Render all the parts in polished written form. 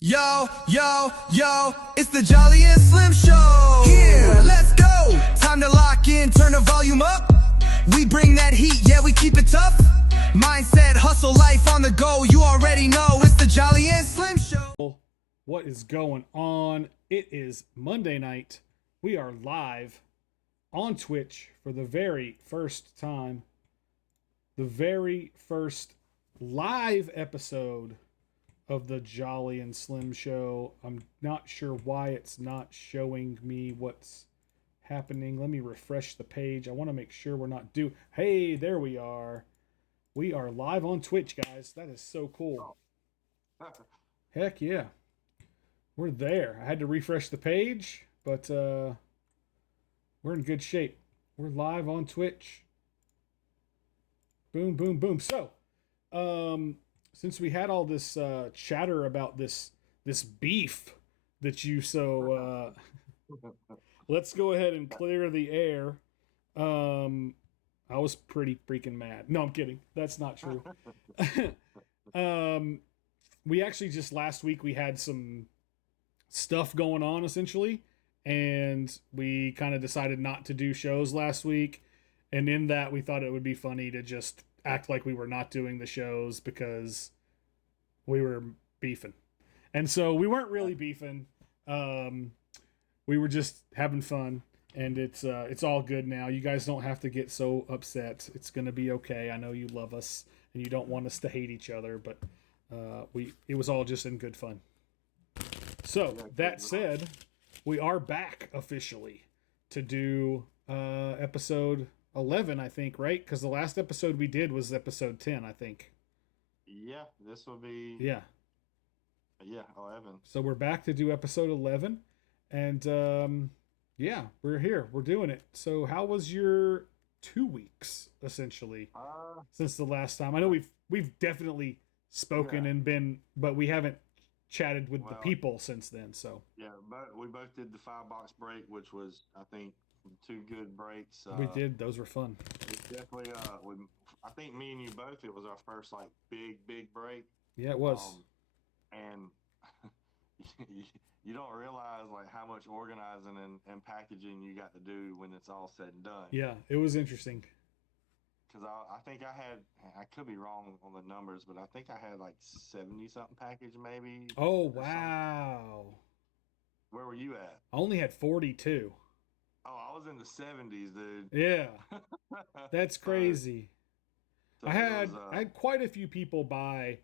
Yo, it's the Jolly and Slim Show. Here, let's go. Time to lock in, turn the volume up. We bring that heat, yeah, we keep it tough. Mindset, hustle, life on the go. You already know it's the Jolly and Slim Show. What is going on? It is Monday night. We are live on Twitch for the very first time. The very first live episode of the Jolly and Slim Show. I'm not sure why it's not showing me what's happening. Let me refresh the page. I want to make sure we're not due. Hey, there we are. We are live on Twitch, guys. That is so cool. Heck yeah. We're there. I had to refresh the page, but we're in good shape. We're live on Twitch. Boom, boom, boom. So, since we had all this chatter about this beef that you let's go ahead and clear the air. I was pretty freaking mad. No, I'm kidding. That's not true. We actually just last week we had some stuff going on essentially, and we kind of decided not to do shows last week. And in that, we thought it would be funny to just act like we were not doing the shows because we were beefing. And so we weren't really beefing. We were just having fun, and it's all good now. You guys don't have to get so upset. It's going to be okay. I know you love us and you don't want us to hate each other, but it was all just in good fun. So that said, we are back officially to do episode 11, I think, right? Because the last episode we did was episode 10, I think. Yeah, this will be... Yeah, 11. So we're back to do episode 11. And, yeah, we're here. We're doing it. So how was your 2 weeks, essentially, since the last time? I know we've definitely spoken and been... But we haven't chatted with the people since then, so... Yeah, but we both did the 5-box break, which was, I think... 2 good breaks. We did. Those were fun. It's definitely I think me and you both, it was our first like big break. Yeah, it was. And you don't realize like how much organizing and packaging you got to do when it's all said and done. Yeah, it was interesting. Because I think I could be wrong on the numbers, but I think I had like 70 something package maybe. Oh wow. Where were you at? I only had 42. Oh, I was in the 70s, dude. Yeah, that's crazy. So I had quite a few people buy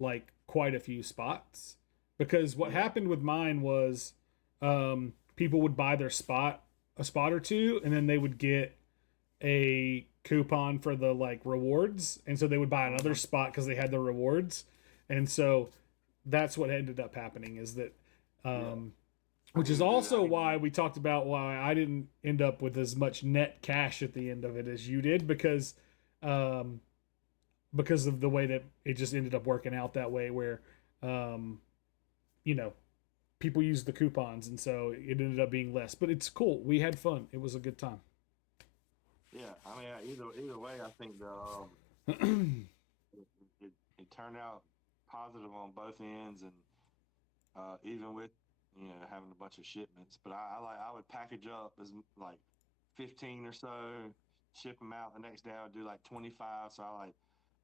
like quite a few spots, because what happened with mine was people would buy a spot or two, and then they would get a coupon for the like rewards, and so they would buy another spot because they had the rewards, and so that's what ended up happening is that which is also why we talked about why I didn't end up with as much net cash at the end of it as you did, because of the way that it just ended up working out that way, where people used the coupons, and so it ended up being less. But it's cool. We had fun. It was a good time. Yeah, I mean, either way, I think it turned out positive on both ends, and even with having a bunch of shipments. But I would package up as like 15 or so, ship them out. The next day I would do like 25. So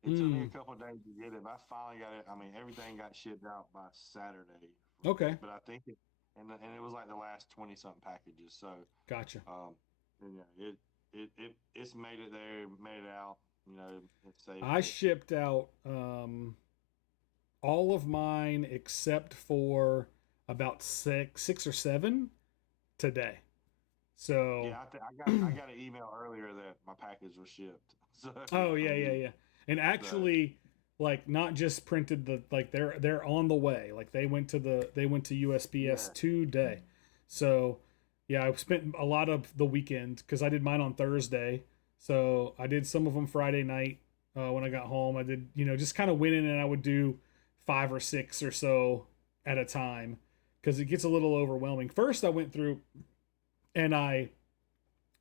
it took me a couple of days to get it, but I finally got it. I mean, everything got shipped out by Saturday. Okay. But I think and it was like the last 20 something packages. So gotcha. And yeah, it's made it there, made it out. It's safe. I shipped out all of mine except for about six or seven today. So yeah, I got an email earlier that my package was shipped. So, oh yeah. And actually, like, not just printed they're on the way. Like they went to USPS today. So yeah, I spent a lot of the weekend because I did mine on Thursday. So I did some of them Friday night when I got home. I did just kind of went in, and I would do 5 or 6 or so at a time, because it gets a little overwhelming. First, I went through and I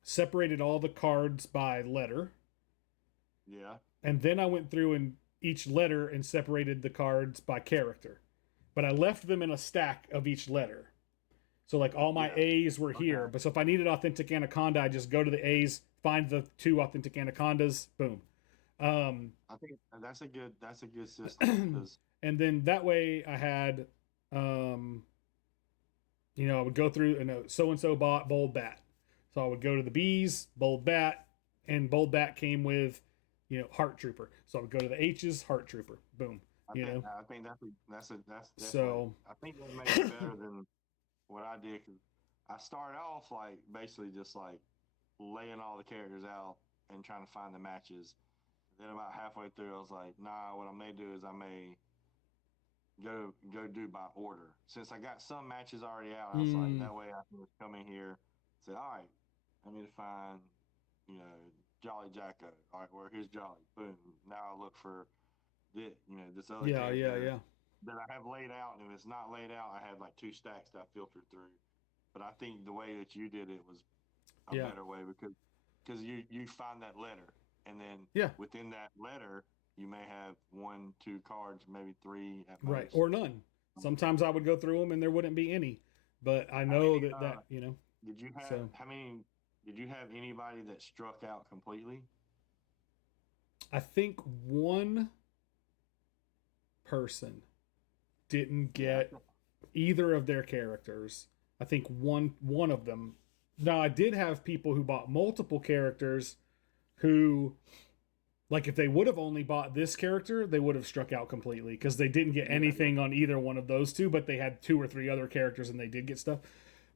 separated all the cards by letter. Yeah. And then I went through and each letter and separated the cards by character. but I left them in a stack of each letter. So like all my A's were here. But so if I needed authentic anaconda, I just go to the A's, find the 2 authentic anacondas, boom. I think that's a good system because And then that way I had, I would go through and so and so bought bold bat, so I would go to the B's, bold bat, and bold bat came with, heart trooper. So I would go to the H's, heart trooper, boom. I think that's So I think that makes it better than what I did. Cause I started off like basically just like laying all the characters out and trying to find the matches. Then about halfway through, I was like, nah, what I may do is I may go do by order. Since I got some matches already out, I was like, that way I can just come in here, say, all right, I need to find, Jolly Jacko. All right, well, here's Jolly. Boom. Now I look for this, this other character that I have laid out. And if it's not laid out, I have like 2 stacks that I filtered through. But I think the way that you did it was a better way because you find that letter. And then within that letter, you may have 1, 2 cards, maybe 3 at most. Right, or none. Sometimes I would go through them and there wouldn't be any. But I know that. Did you have how many? Did you have anybody that struck out completely? I think one person didn't get either of their characters. I think one of them. Now I did have people who bought multiple characters who, like, if they would have only bought this character, they would have struck out completely because they didn't get anything on either one of those 2, but they had 2 or 3 other characters and they did get stuff.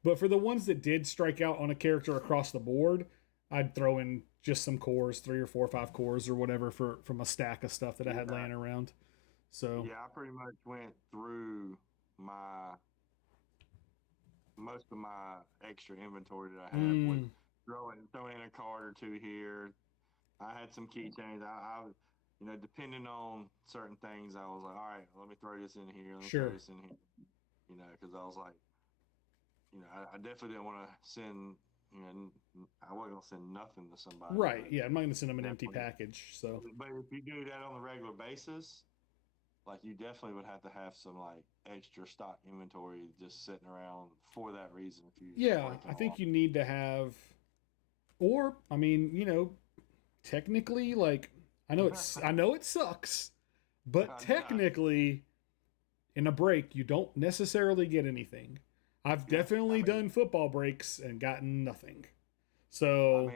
But for the ones that did strike out on a character across the board, I'd throw in just some cores, 3 or 4 or 5 cores or whatever from a stack of stuff that I had laying around. So yeah, I pretty much went through most of my extra inventory that I had with throwing in a card or 2 here. I had some keychains. I depending on certain things, I was like, all right, let me throw this in here. Let me throw this in here. Because I was like, I definitely didn't want to send, I wasn't going to send nothing to somebody. Right. Yeah. I'm not going to send them an empty package. So, but if you do that on a regular basis, like you definitely would have to have some like extra stock inventory just sitting around for that reason. I think you need to have, or I mean, technically, like I know it sucks, but technically, in a break you don't necessarily get anything. I've definitely done football breaks and gotten nothing. So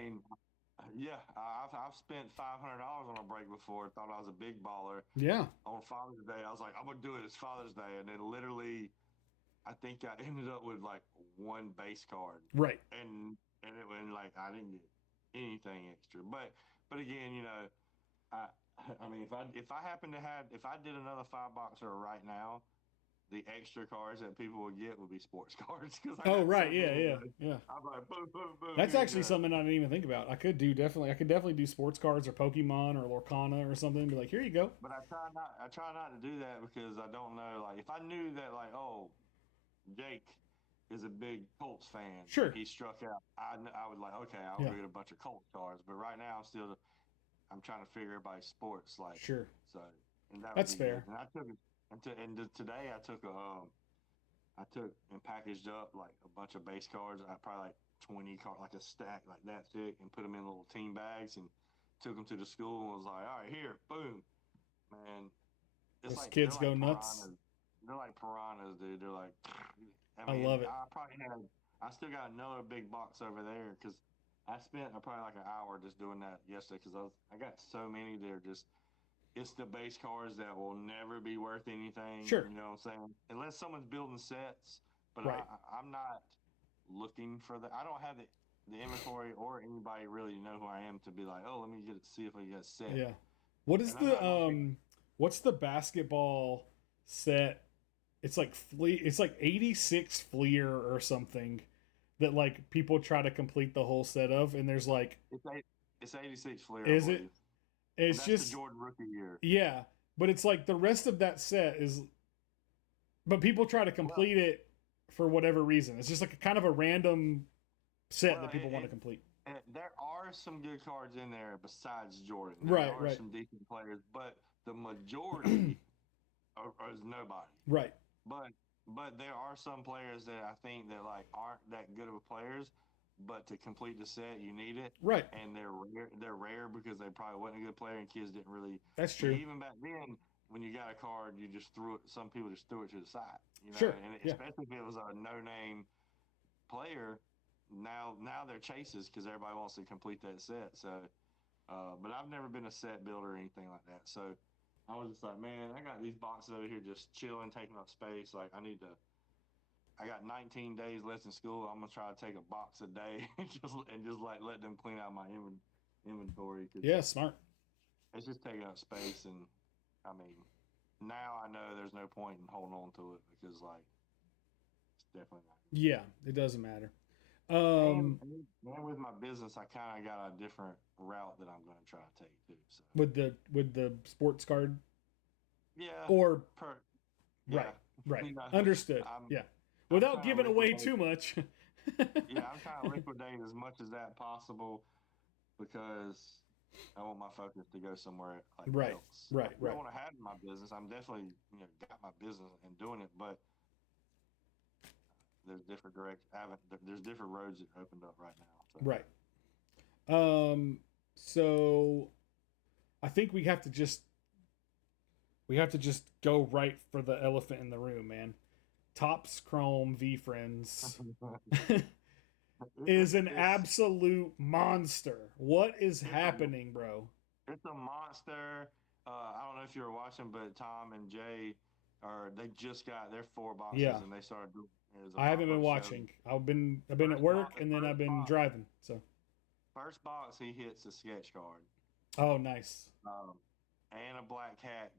I've spent $500 on a break before. Thought I was a big baller. Yeah. On Father's Day, I was like, I'm gonna do it. It's Father's Day, and then literally, I think I ended up with like 1 base card. Right. And it went like I didn't get anything extra. But again, I mean, if I did another 5-boxer right now, the extra cards that people would get would be sports cards. Right, yeah. I'm like, boom, boom, boom. That's actually something I didn't even think about. I could definitely do sports cards or Pokemon or Lorcana or something. Be like, here you go. But I try not to do that because I don't know. Like, if I knew that, like, oh, Jake is a big Colts fan. Sure. He struck out. I would like, okay, I'll get a bunch of Colts cards. But right now, I'm trying to figure everybody's sports. Like, sure. So, and that's fair. Good. And I took it. And today I took and packaged up like a bunch of base cards. I probably like 20 cards, like a stack like that thick, and put them in little team bags and took them to the school and was like, all right, here, boom, man. Those like, kids go nuts. They're like piranhas, dude. They're like, I love it. I still got another big box over there because I spent probably like an hour just doing that yesterday because I got so many. They're just. It's the base cards that will never be worth anything. Sure. You know what I'm saying? Unless someone's building sets. But I'm not looking for that. I don't have the inventory or anybody really to know who I am to be like, oh, let me see if I get a set. Yeah. What is what's the basketball set? It's like 86 Fleer or something that like people try to complete the whole set of, and there's like it's 86 Fleer. Is it? It's just the Jordan rookie year. Yeah, but it's like the rest of that set is. But people try to complete it for whatever reason. It's just like a kind of a random set that people want to complete. And there are some good cards in there besides Jordan. There are some decent players, but the majority is nobody. Right. but there are some players that I think that like aren't that good of players, but to complete the set you need it, Right. and they're rare. They're rare because they probably wasn't a good player, and kids didn't really. That's I mean, true. even back then, when you got a card, you just threw it. Some people just threw it to the side, Sure. and Yeah. especially if it was a no-name player. Now they're chases because everybody wants to complete that set. So, but I've never been a set builder or anything like that. So I was just like, man, I got these boxes over here just chilling, taking up space. Like I need to. I got 19 days left in school. I'm gonna try to take a box a day and just like let them clean out my inventory because Yeah. Smart. it's just taking up space. And I mean, now I know there's no point in holding on to it because like it's definitely not. Yeah. It doesn't matter. And, Um, and with my business, I kind of got a different route that I'm going to try to take too. So with the sports card yeah, or per right, yeah, right. you know, Understood. I'm Yeah. I'm Without trying to giving away liquidate. too much. Yeah, I'm trying to liquidate as much as that possible because I want my focus to go somewhere like Right. else. I Right. still Right. want to have my business. I'm definitely got my business and doing it, but there's different direct. I haven't. There's different roads that opened up right now. So Right. Um. So I think we have to just go right for the elephant in the room, man. Topps Chrome V Friends is an it's absolute monster. What is it's a happening, bro? it's a monster. I don't know if you were watching, but Tom and Jay are they just got their four Yeah. boxes and they started doing it as a I haven't pop been up show. watching. I've been at work and then I've been driving. So First box he hits a sketch card, oh, nice. um, and a black cat,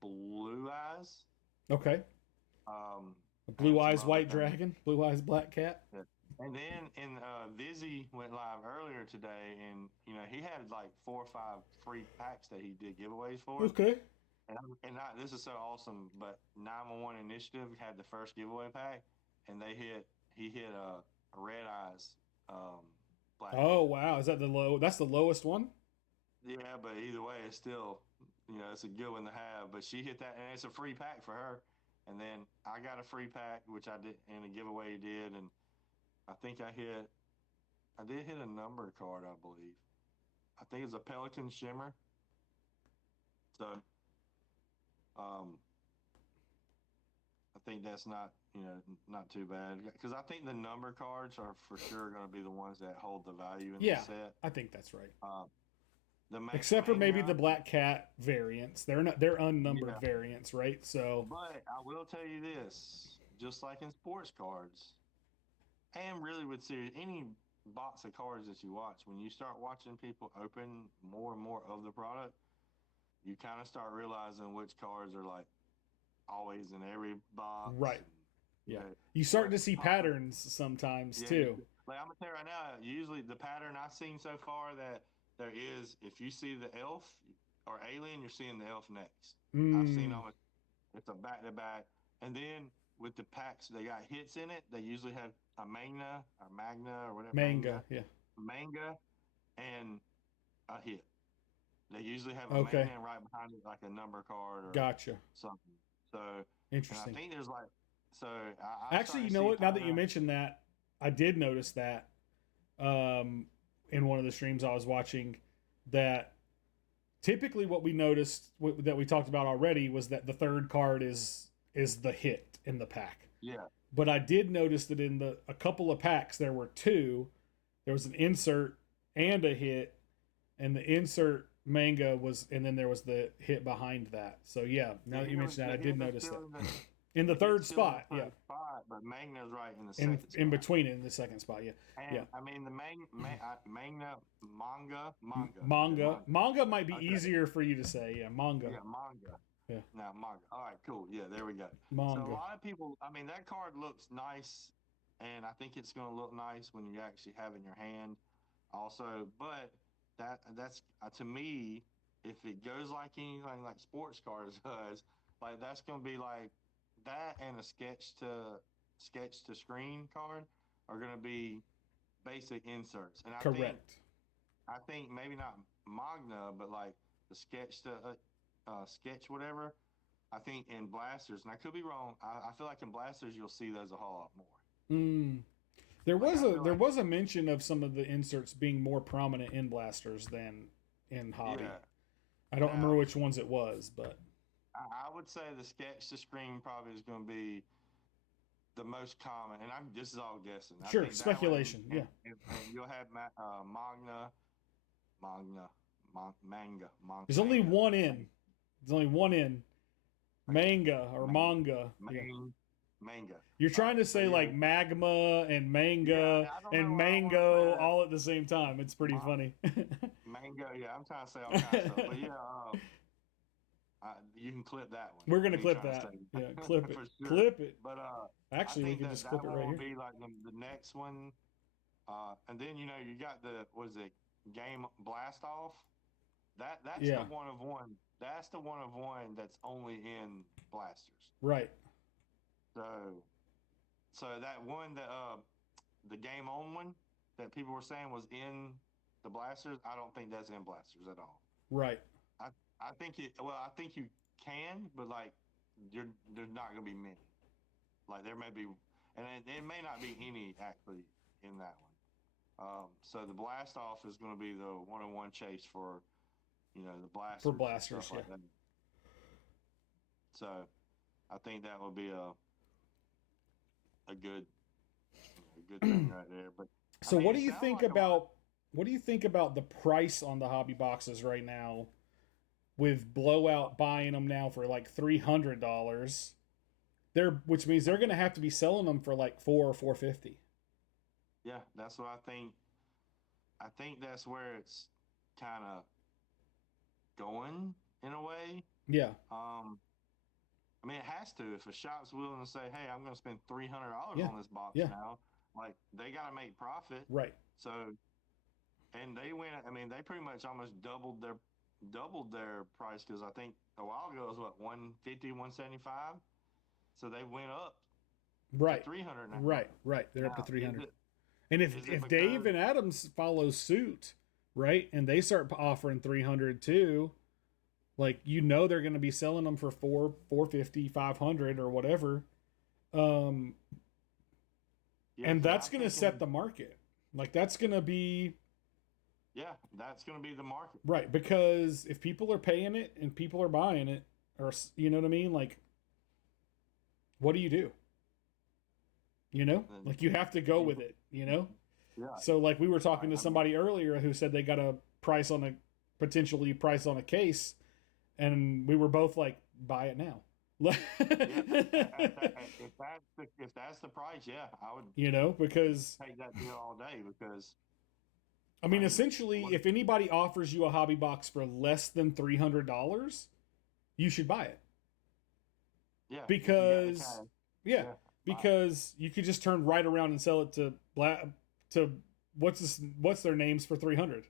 blue eyes, Okay. um, Blue and some eyes other white things. dragon, blue eyes black cat. Yeah. And then Vizzy went live earlier today, and he had like 4 or 5 free packs that he did giveaways for. Okay. This is so awesome. But 911 Initiative had the first giveaway pack, and he hit a red eyes black Oh cat. wow, is that the low? That's the lowest one. Yeah, but either way, it's still it's a good one to have. But she hit that, and it's a free pack for her. And then I got a free pack, which I did, and a giveaway did, and I think I did hit a number card, I believe. I think it's a Pelican Shimmer. So um, I think that's not too bad because I think the number cards are for sure going to be the ones that hold the value in the Yeah, set. I think that's right. Uh, Except for maybe the manga, black cat variants. They're unnumbered yeah. variants, right? So But I will tell you this: just like in sports cards, and really with any box of cards that you watch, when you start watching people open more and more of the product, you kind of start realizing which cards are like always in every box right. and Yeah. You start what to see pop up. patterns sometimes Yeah, too. like I'm gonna tell you right now, usually the pattern I've seen so far that there is, if you see the elf or alien, you're seeing the elf next. I've seen Mm, almost it's a back to back, and then with the packs they got hits in it. They usually have a magna or whatever manga, yeah. manga, and a hit. They usually have a Okay. magnet and right behind it like a number card or Gotcha. something. So, and I Interesting. think there's like, so I'm Actually, starting you to know see what? Now that you pattern. mentioned that, I did notice that um, in one of the streams I was watching that typically what we noticed that we talked about already was that the third card is the hit in the pack. Yeah, But I did notice that in the a couple of packs there were two. There was an insert and a hit, and the insert manga was, and then there was the hit behind that. So yeah, now that you mentioned that, I the did hit is notice that still in in the the hit's third still in the spot. Yeah, third spot, but Magna's right in the second in spot. between it in the second spot. Yeah, yeah. And I mean the Magna manga. Is it Manga, manga? manga might be Okay, easier for you to say. Yeah, manga. yeah, manga. Yeah, Now manga. All right, cool. Yeah, there we go. So a manga. lot of people, I mean, that card looks nice, and I think it's going to look nice when you actually have it in your hand. Also, but that's to me, if it goes like anything like sports cards does, like that's going to be like that and a sketch to screen card are going to be basic inserts, and Correct. I think maybe not Magna, but like the sketch to sketch whatever I think in blasters, and I could be wrong. I feel like in blasters you'll see those a whole lot more. Mm. There Like was I a feel there like was a mention of some of the inserts being more prominent in blasters than in hobby. yeah. I don't remember Now which ones it was, but I would say the sketch to screen probably is going to be the most common, and I'm this is all guessing. I sure, think that one, speculation. Yeah, and you'll have Magna, Magna, Manga, there's only Manga, one in. There's only one in manga or Manga, manga. Yeah, Manga. you're All trying right, to so say like magma and manga I don't know and why I want to say mango that. all at the same time. It's pretty funny. Mango, yeah, I'm trying to say all kinds of stuff, but yeah, you can clip that one. We're gonna Me clip trying to that. say Yeah, clip it. for sure. Clip it. But I Actually, we think could that just clip that it one right will here. be like the next one. And then you got the what is it? Game Blast Off. That's the Yeah, one of one. That's the one of one that's only in blasters. right. So that one that the game on one that people were saying was in the blasters. I don't think that's in blasters at all. Right. I I think it. Well, I think you can, but like there's not gonna be many. Like there may be, and it may not be any actually in that one. So the blast off is going to be the one-on-one chase for the For blasters and blasters, stuff yeah. like that. So I think that would be a good thing right there. But I So mean, what it do you sounds think like a lot. about the price on the hobby boxes right now with Blowout buying them now for like $300? Which means they're going to have to be selling them for like 4 or 450. Yeah, that's what I think. I think that's where it's kind of going in a way. Yeah. I mean, it has to. If a shop's willing to say, "Hey, I'm going to spend $300 Yeah. on this box Yeah. now," like they got to make profit. Right. So, and they went. I mean, they pretty much almost doubled their price because I think a while ago it was what 150, 175. So they went up to Right. 300 now. Right. Right. They're up to Now, 300. And is it if Dave because and Adams follow suit, right, and they start offering 300 too, like they're going to be selling them for 450, 500 or whatever. yeah, And 'cause that's I'm going to thinking, set the market. Like that's going to be yeah, that's going to be the market. right, because if people are paying it and people are buying it, or you know what I mean, like what do you do? Like you have to go with it, Yeah, So like we were talking right. to somebody earlier who said they got a potentially price on a case, and we were both like, buy it now. Yeah, if that's the price, yeah, I would Because take that deal all day because I I mean, mean, essentially, if anybody offers you a hobby box for less than $300, you should buy it. yeah, if you got the Because cash, yeah, yeah, buy it. because you could just turn right around and sell it to what's their names for 300.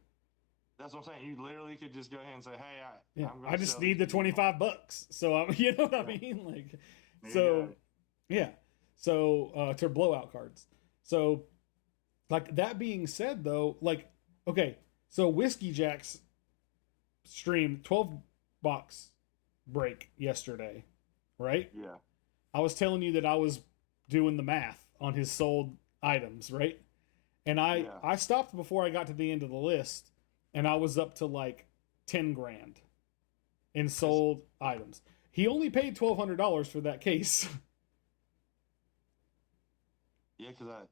That's what I'm saying. You literally could just go ahead and say, "Hey, Yeah, I'm I going to just sell need these the to you." $25. So you know what I Yeah, mean? Like, there you so go. yeah, so to blowout cards. So like that being said, though, like okay, so Whiskey Jack's streamed 12 box break yesterday, right? Yeah, I was telling you that I was doing the math on his sold items, right? And yeah. I stopped before I got to the end of the list, and I was up to like 10 grand in sold items. He only paid $1,200 for that case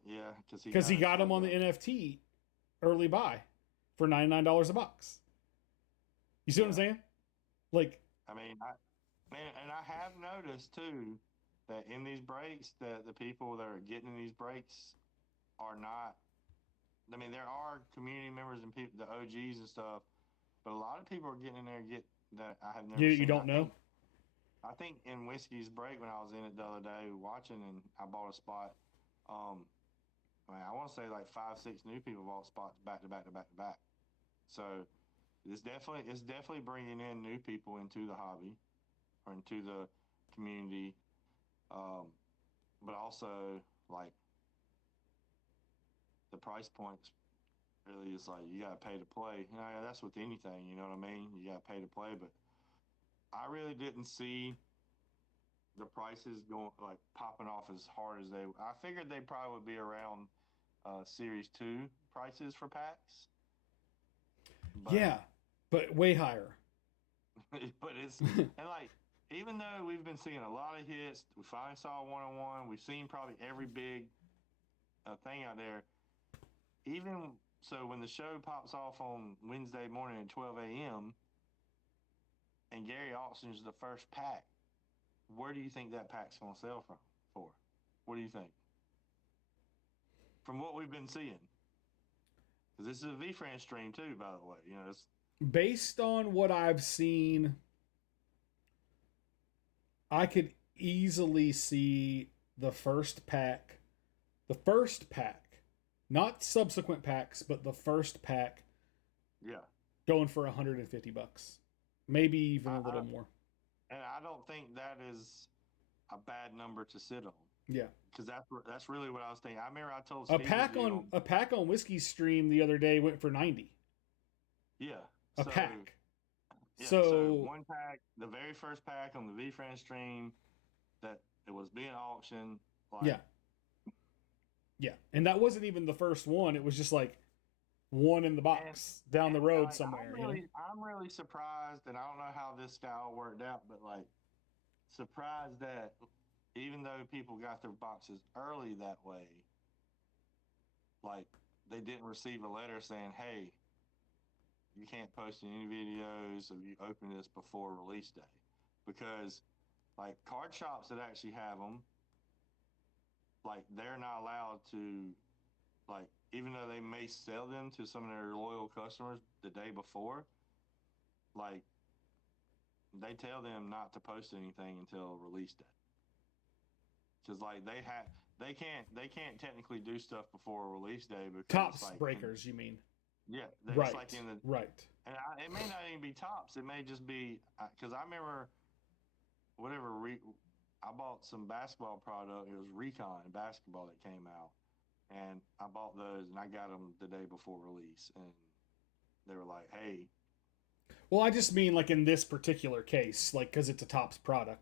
Yeah, because he got them on the NFT early buy for $99 a box. You see what I'm Yeah, saying? Like, I mean, and I have noticed too that in these breaks, that the people that are getting in these breaks are not. I mean, there are community members and people, the OGs and stuff, but a lot of people are getting in there that I have never you seen. don't know? I think in Whiskey's break when I was in it the other day watching and I bought a spot. I mean, I want to say like 5, 6 new people bought spots back to back to back to back. So it's definitely bringing in new people into the hobby or into the community, um, but also like the price points really is like you got to pay to play. Yeah, that's with anything, you know what I mean? You got to pay to play, but I really didn't see the prices going like popping off as hard as they. I figured they probably would be around Series 2 prices for packs, but Yeah, but way higher. but it's and like even though we've been seeing a lot of hits, we finally saw 101. We've seen probably every big thing out there. Even so, when the show pops off on Wednesday morning at 12 a.m. and Gary auctions the first pack, where do you think that pack's going to sell from for? What do you think? From what we've been seeing, because this is a VFran stream too, by the way. You know, it's Based on what I've seen, I could easily see the first pack, not subsequent packs, but the first pack yeah. going for $150, maybe even a little more. And I don't think that is a bad number to sit on. Yeah, because that's really what I was thinking. I remember I told a Steve pack on Whiskey's stream the other day went for 90. Yeah, A pack. Yeah, so one pack, the very first pack on the VFran stream, that it was being auctioned. Like, yeah, and that wasn't even the first one. It was just like one in the box down the road somewhere. I'm really surprised, and I don't know how this guy all worked out, but like surprised that even though people got their boxes early that way, like they didn't receive a letter saying, "Hey, you can't post any videos of you opening this before release day," because like card shops that actually have them, like they're not allowed to, like even though they may sell them to some of their loyal customers the day before, like they tell them not to post anything until release day. Because like they can't technically do stuff before release day because Tops like breakers, you mean? Yeah, right. Like in the right. And it may not even be tops. It may just be because I remember I bought some basketball product. It was Recon basketball that came out, and I bought those and I got them the day before release, and they were like, "Hey." Well, I just mean like in this particular case, like because it's a Tops product,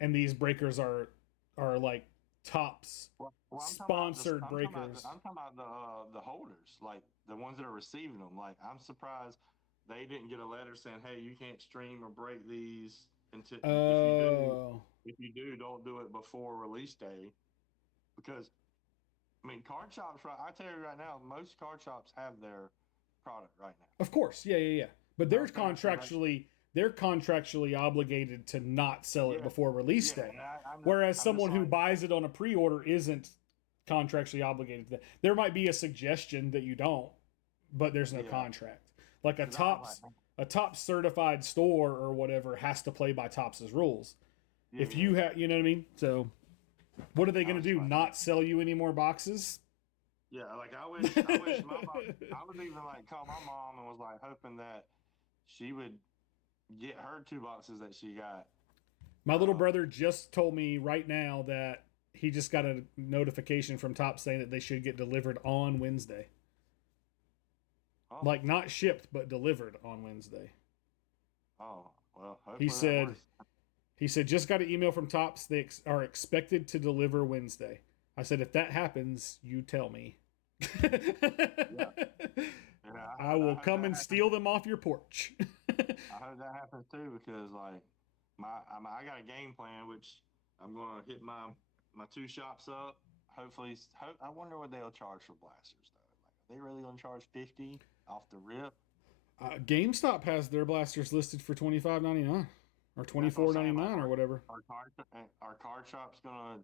and these breakers are like Tops sponsored breakers. I'm talking about the holders, like the ones that are receiving them. Like I'm surprised they didn't get a letter saying, "Hey, you can't stream or break these until if you do, don't do it before release day," because I mean, card shops. Right, I tell you right now, most card shops have their product right now. Of course, yeah. But they're contractually obligated to not sell it before release day. Whereas someone who buys it on a pre-order isn't contractually obligated to that. There might be a suggestion that you don't, but there's no contract. Like a Tops certified store or whatever has to play by Tops's rules. If you have, you know what I mean? So what are they going to do? Not sell you any more boxes? Yeah, like I wish my mom, I would even like call my mom and was like hoping that she would get her 2 boxes that she got. My little brother just told me right now that he just got a notification from Top saying that they should get delivered on Wednesday. Oh. Like not shipped, but delivered on Wednesday. Oh, well, he said just got an email from Tops. They are expected to deliver Wednesday. I said, if that happens, you tell me. I will come and steal them off your porch. I hope that happens too, because like I got a game plan, which I'm gonna hit my 2 shops up. Hopefully, I wonder what they'll charge for blasters though. Like, are they really gonna charge $50 off the rip? GameStop has their blasters listed for $25.99 or $24.99 or whatever. Our card shop's gonna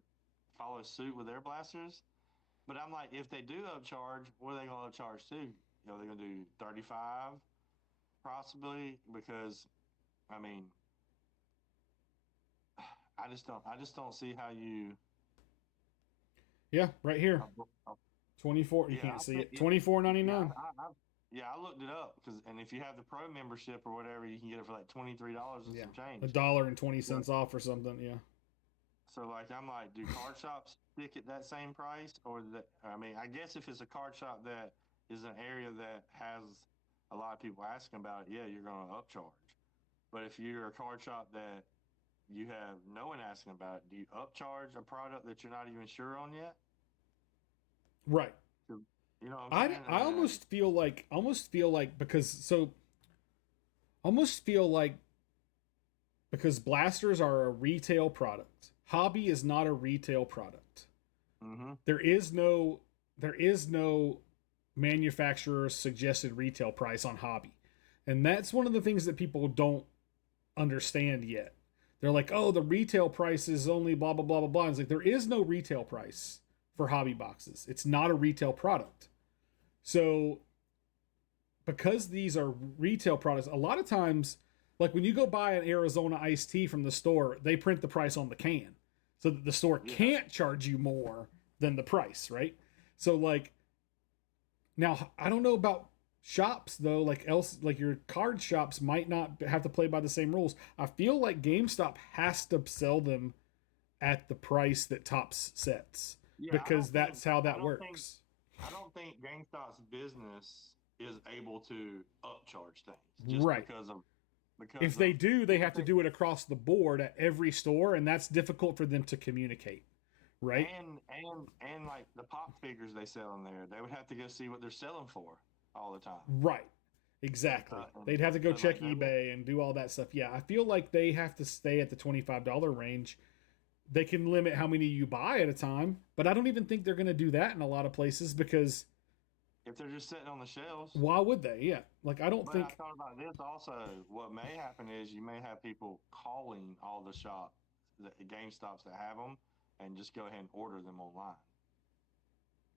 follow suit with their blasters, but I'm like, if they do upcharge, what are they going to upcharge to? You know, they're going to do 35, possibly, because I mean, I just don't see how you. Yeah, right here. 24. You can't see it. $24.99. Yeah, I looked it up and if you have the pro membership or whatever, you can get it for like $23 and some change. $1.20 off or something. Yeah. So like I'm like, do card shops stick at that same price, or that? I mean, I guess if it's a card shop that is an area that has a lot of people asking about it, yeah, you're going to upcharge. But if you're a card shop that you have no one asking about it. Do you upcharge a product that you're not even sure on yet? Right. You know what I'm I, saying? I almost feel like almost feel like because blasters are a retail product. Hobby is not a retail product. mm-hmm. There is no manufacturer's suggested retail price on hobby. And that's one of the things that people don't understand yet. They're like, "Oh, the retail price is only blah blah blah blah blah." It's like there is no retail price for hobby boxes. It's not a retail product. So because these are retail products, a lot of times, like when you go buy an Arizona iced tea from the store, they print the price on the can so that the store can't charge you more than the price, right? So like now I don't know about shops though, like your card shops might not have to play by the same rules. I feel like GameStop has to sell them at the price that Topps sets because that's how that works. I don't think GameStop's business is able to upcharge things just Right. because If they do, they have to do it across the board at every store, and that's difficult for them to communicate, right? And like the pop figures they sell in there, they would have to go see what they're selling for all the time. Right. Exactly. They'd have to go check eBay and do all that stuff. Yeah, I feel like they have to stay at the $25 range. They can limit how many you buy at a time, but I don't even think they're going to do that in a lot of places because if they're just sitting on the shelves, why would they? Yeah, like I don't think. I thought about this also. What may happen is you may have people calling all the shops, the GameStops that have them, and just go ahead and order them online.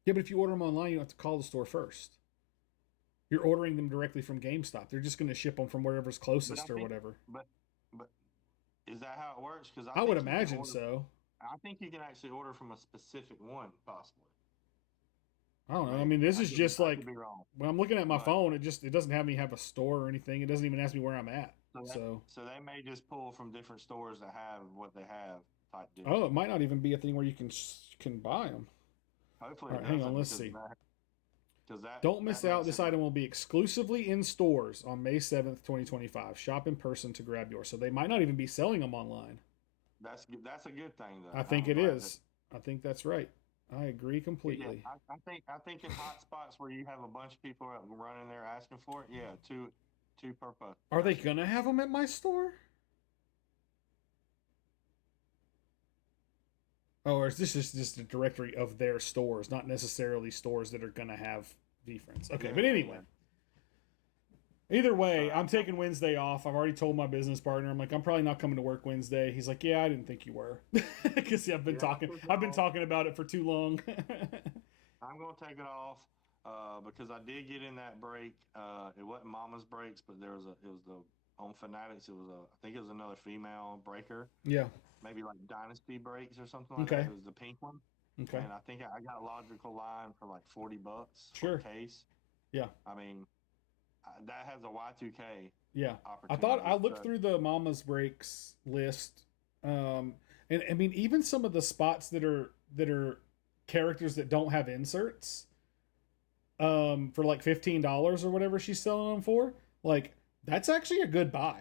Yeah, but if you order them online, you don't have to call the store first. You're ordering them directly from GameStop. They're just going to ship them from wherever's closest or whatever. But is that how it works? Because I would imagine so. I think you can actually order from a specific one, possibly. I don't know. I mean, this is just like when I'm looking at my phone, it doesn't have me have a store or anything. It doesn't even ask me where I'm at. So they may just pull from different stores that have what they have. Type deal. Oh, it might not even be a thing where you can buy them. Hopefully, all right, hang on. Let's see. That, don't miss out. This item will be exclusively in stores on May 7th, 2025. Shop in person to grab yours. So they might not even be selling them online. That's a good thing, though. I think it is. I think that's right. I agree completely. Yeah, I think in hot spots where you have a bunch of people running there asking for it, yeah, two per person. Are they gonna have them at my store? Oh, or is this just a directory of their stores, not necessarily stores that are gonna have V-Friends? Okay, yeah, but anyway. Yeah. Either way, I'm taking Wednesday off. I've already told my business partner. I'm like, I'm probably not coming to work Wednesday. He's like, yeah, I didn't think you were, because I've been talking about it for too long. I'm gonna take it off because I did get in that break. It wasn't Mama's breaks, but it was the on Fanatics. I think it was another female breaker. Yeah. Maybe like Dynasty breaks or something like that. It was the pink one. Okay. And I think I got Logical Line for like $40 sure. for a case. Yeah. I mean, that has a Y2K. Yeah. I looked through the Mama's Breaks list. And I mean, even some of the spots that are characters that don't have inserts, for like $15 or whatever she's selling them for, like that's actually a good buy.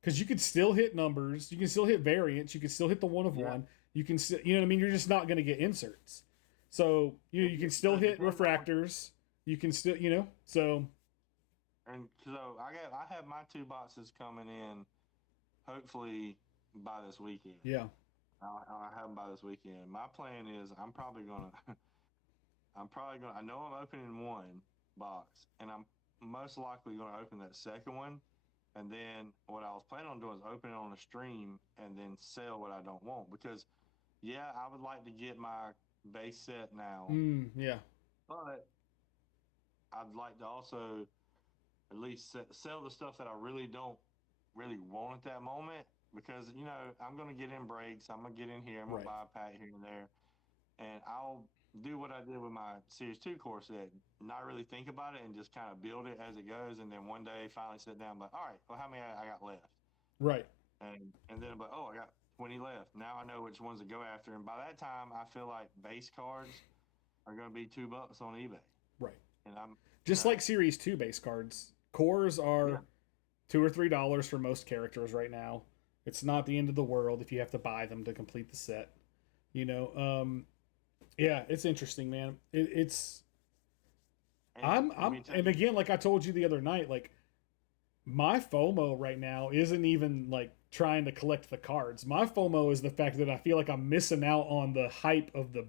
Because you could still hit numbers, you can still hit variants, you can still hit the one of one. You can still, you know what I mean? You're just not going to get inserts. So, you can still hit refractors. You can still, so. And so I have my 2 boxes coming in, hopefully by this weekend. Yeah. I have them by this weekend. My plan is I know I'm opening one box, and I'm most likely going to open that second one. And then what I was planning on doing is open it on a stream and then sell what I don't want. Because, yeah, I would like to get my base set now. Yeah. But I'd like to also at least sell the stuff that I really don't really want at that moment. Because, I'm going to get in breaks. I'm going to get in here. I'm going to buy a pack here and there. And I'll do what I did with my Series 2 core set, not really think about it and just kind of build it as it goes, and then one day finally sit down and be like, all right, well, how many I got left? Right. And then I'm like, oh, I got 20 left. Now I know which ones to go after, and by that time I feel like base cards are going to be $2 on eBay. Right. And I'm just like Series 2 base cards. Cores are $2 or $3 for most characters right now. It's not the end of the world if you have to buy them to complete the set. You know, yeah, it's interesting, man. It's and again, like I told you the other night, like my FOMO right now isn't even like trying to collect the cards. My FOMO is the fact that I feel like I'm missing out on the hype of the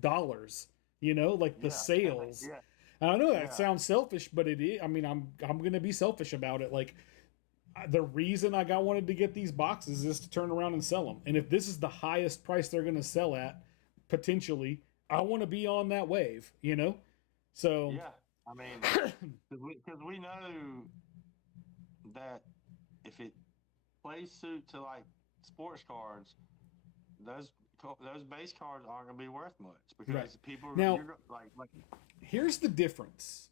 dollars, you know, like the sales. Yeah. And I know that sounds selfish, but it is. I mean, I'm going to be selfish about it. Like the reason I wanted to get these boxes is to turn around and sell them. And if this is the highest price they're going to sell at, potentially, I want to be on that wave, you know? So yeah, I mean, because we know that if it plays suit to like sports cards, those base cards aren't going to be worth much because right. people Now, you're, like here's the difference.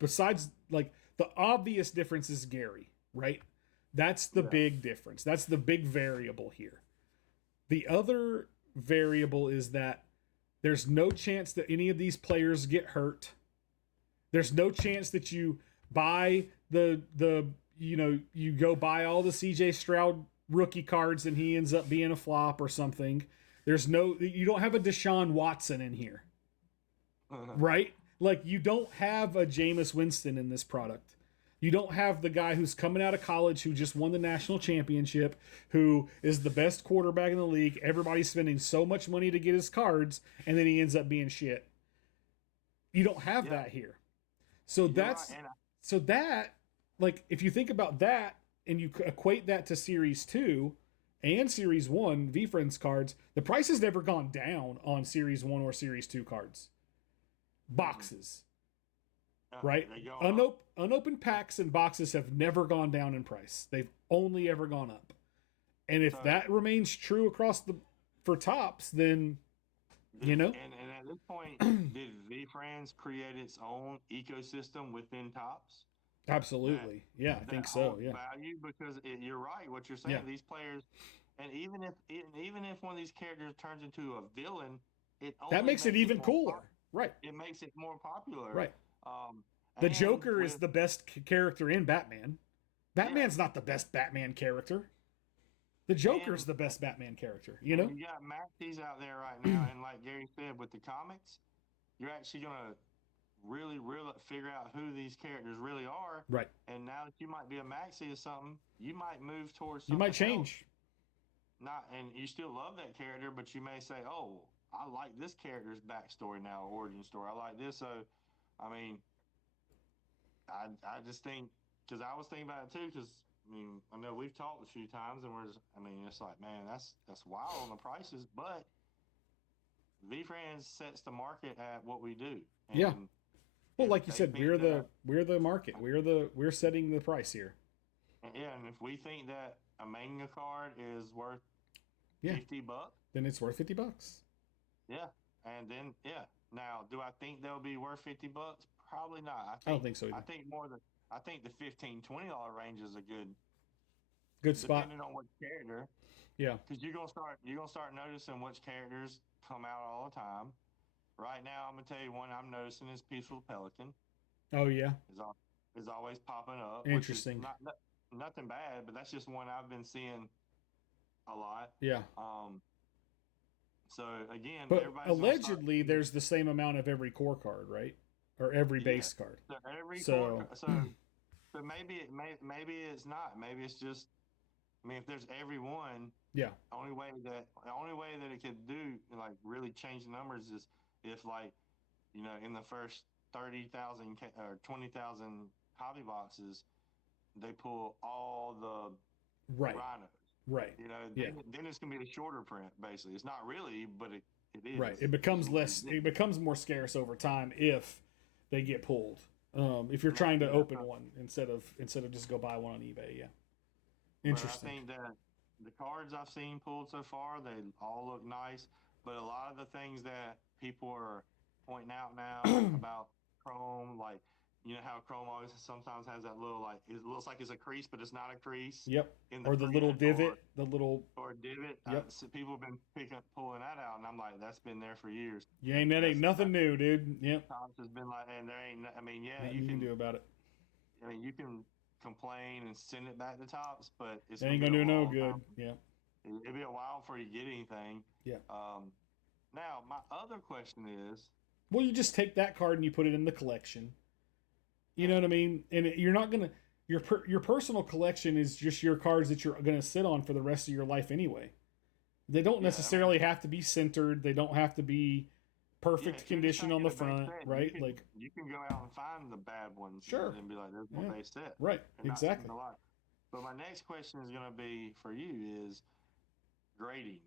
Besides like the obvious difference is Gary, right? That's the big difference. That's the big variable here. The other variable is that there's no chance that any of these players get hurt. There's no chance that you buy the you know, you go buy all the CJ Stroud rookie cards and he ends up being a flop or something. You don't have a Deshaun Watson in here. Right? Like you don't have a Jameis Winston in this product. You don't have the guy who's coming out of college who just won the national championship, who is the best quarterback in the league. Everybody's spending so much money to get his cards, and then he ends up being shit. You don't have that here. So like, if you think about that and you equate that to Series 2 and Series 1 V-Friends cards, the price has never gone down on Series 1 or Series 2 cards. Boxes. Right? Unopened packs and boxes have never gone down in price. They've only ever gone up. And if that remains true for Topps, then you know. And at this point, did V-Friends create its own ecosystem within Topps? Absolutely. Yeah, I think so. Yeah. Value because you're right. What you're saying, these players, and even if one of these characters turns into a villain, that makes it even cooler. Right. It makes it more popular. Right. The Joker is the best character in Batman. Batman's not the best Batman character. The Joker's the best Batman character, you know? You got Maxis out there right now, and like Gary said, with the comics, you're actually going to really figure out who these characters really are. Right. And now that you might be a Maxi or something, you might move towards something. You might change. And you still love that character, but you may say, oh, I like this character's backstory now, origin story. I like this. So, I mean, I just think, because I was thinking about it too, because I mean, I know we've talked a few times, and it's like, man, that's wild on the prices, but V-Friends sets the market at what we do. And well, like you said, we're the market. We're setting the price here. Yeah, and if we think that a manga card is worth $50, then it's worth $50. Yeah, and then now, do I think they'll be worth $50? Probably not. I don't think so either. I think the $15-$20 range is a good spot, depending on what character. Yeah, because you're gonna start noticing which characters come out all the time. Right now, I'm gonna tell you one I'm noticing is Peaceful Pelican. Oh yeah, is always popping up. Interesting. Which is nothing bad, but that's just one I've been seeing a lot. Yeah. So again, but allegedly there's the same amount of every core card, right? Or every base card. So maybe it's not. Maybe it's just. I mean, if there's every one, the only way that it could do, like, really change the numbers is if, like, you know, in the first 30,000 or 20,000 hobby boxes, they pull all the rhinos. Right. You know, then it's gonna be a shorter print. Basically, it's not really, but it is. Right. It becomes less. It becomes more scarce over time if they get pulled. If you're trying to open one instead of just go buy one on eBay. Yeah. Interesting. But I think that the cards I've seen pulled so far, they all look nice. But a lot of the things that people are pointing out now about Chrome, like, you know how Chrome always sometimes has that little, like, it looks like it's a crease, but it's not a crease. Yep. Or the little divot, or divot. Yep. So people have been pulling that out, and I'm like, that's been there for years. Yeah, that ain't nothing new, dude. Yep. Topps has been like, and there ain't. I mean, nothing you can do about it. I mean, you can complain and send it back to Tops, but it's They ain't be gonna a do no long good. time. Yeah. It'll be a while before you get anything. Yeah. Now my other question is, Well, you just take that card and you put it in the collection. You know yeah, what I mean? And you're not gonna your personal collection is just your cards that you're gonna sit on for the rest of your life anyway. They don't yeah, I mean, necessarily have to be centered. They don't have to be yeah. perfect If you're just condition trying to on get the a base front, set, right? Like, you can go out and find the bad ones sure, and be like, "There's my yeah, base set," right, and not spend exactly, a lot. But my next question is going to be for you is grading.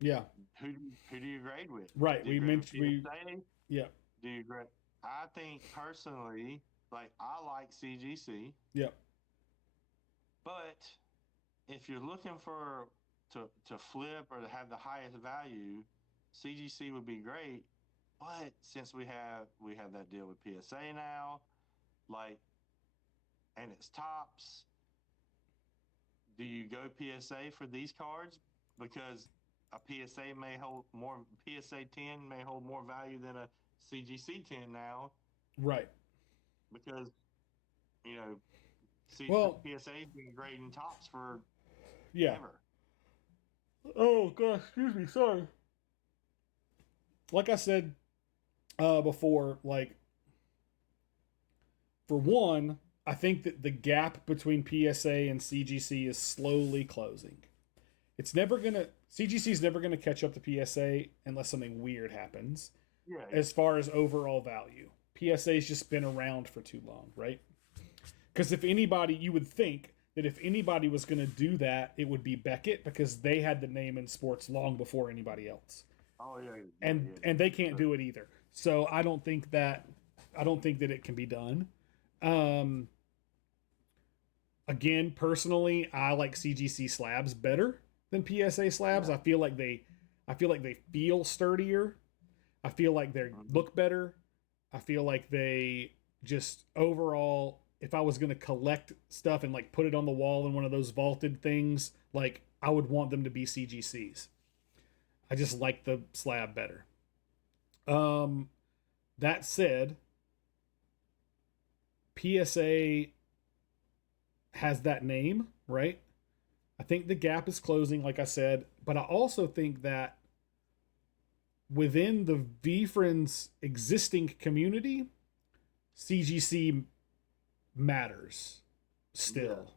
yeah, Who do you grade with? right. Do you We grade with mentioned we, PSA? yeah, Do you grade? I think personally, like I like CGC, yeah, but if you're looking for to flip or to have the highest value, CGC would be great. But since we have that deal with PSA now, like, and it's Tops, do you go PSA for these cards because a PSA may hold more, PSA 10 may hold more value than a CGC 10 now right. because you know Well, PSA's been grading Tops for yeah. ever. Oh gosh, excuse me, sorry. Like I said before, like for one, I think that the gap between PSA and CGC is slowly closing. It's never gonna CGC is never gonna catch up to PSA unless something weird happens. Yeah, As far as overall value, PSA's just been around for too long, right? Because if anybody, you would think that if anybody was going to do that, it would be Beckett because they had the name in sports long before anybody else, oh yeah, and they can't do it either. So I don't think that it can be done. Um, Again, personally, I like CGC slabs better than PSA slabs. Yeah. I feel like they feel sturdier. I feel like they look better. I feel like they just overall, if I was going to collect stuff and like put it on the wall in one of those vaulted things, like I would want them to be CGCs. I just like the slab better. That said, PSA has that name, right? I think the gap is closing, like I said, but I also think that within the VFriends existing community, CGC matters still. Yeah.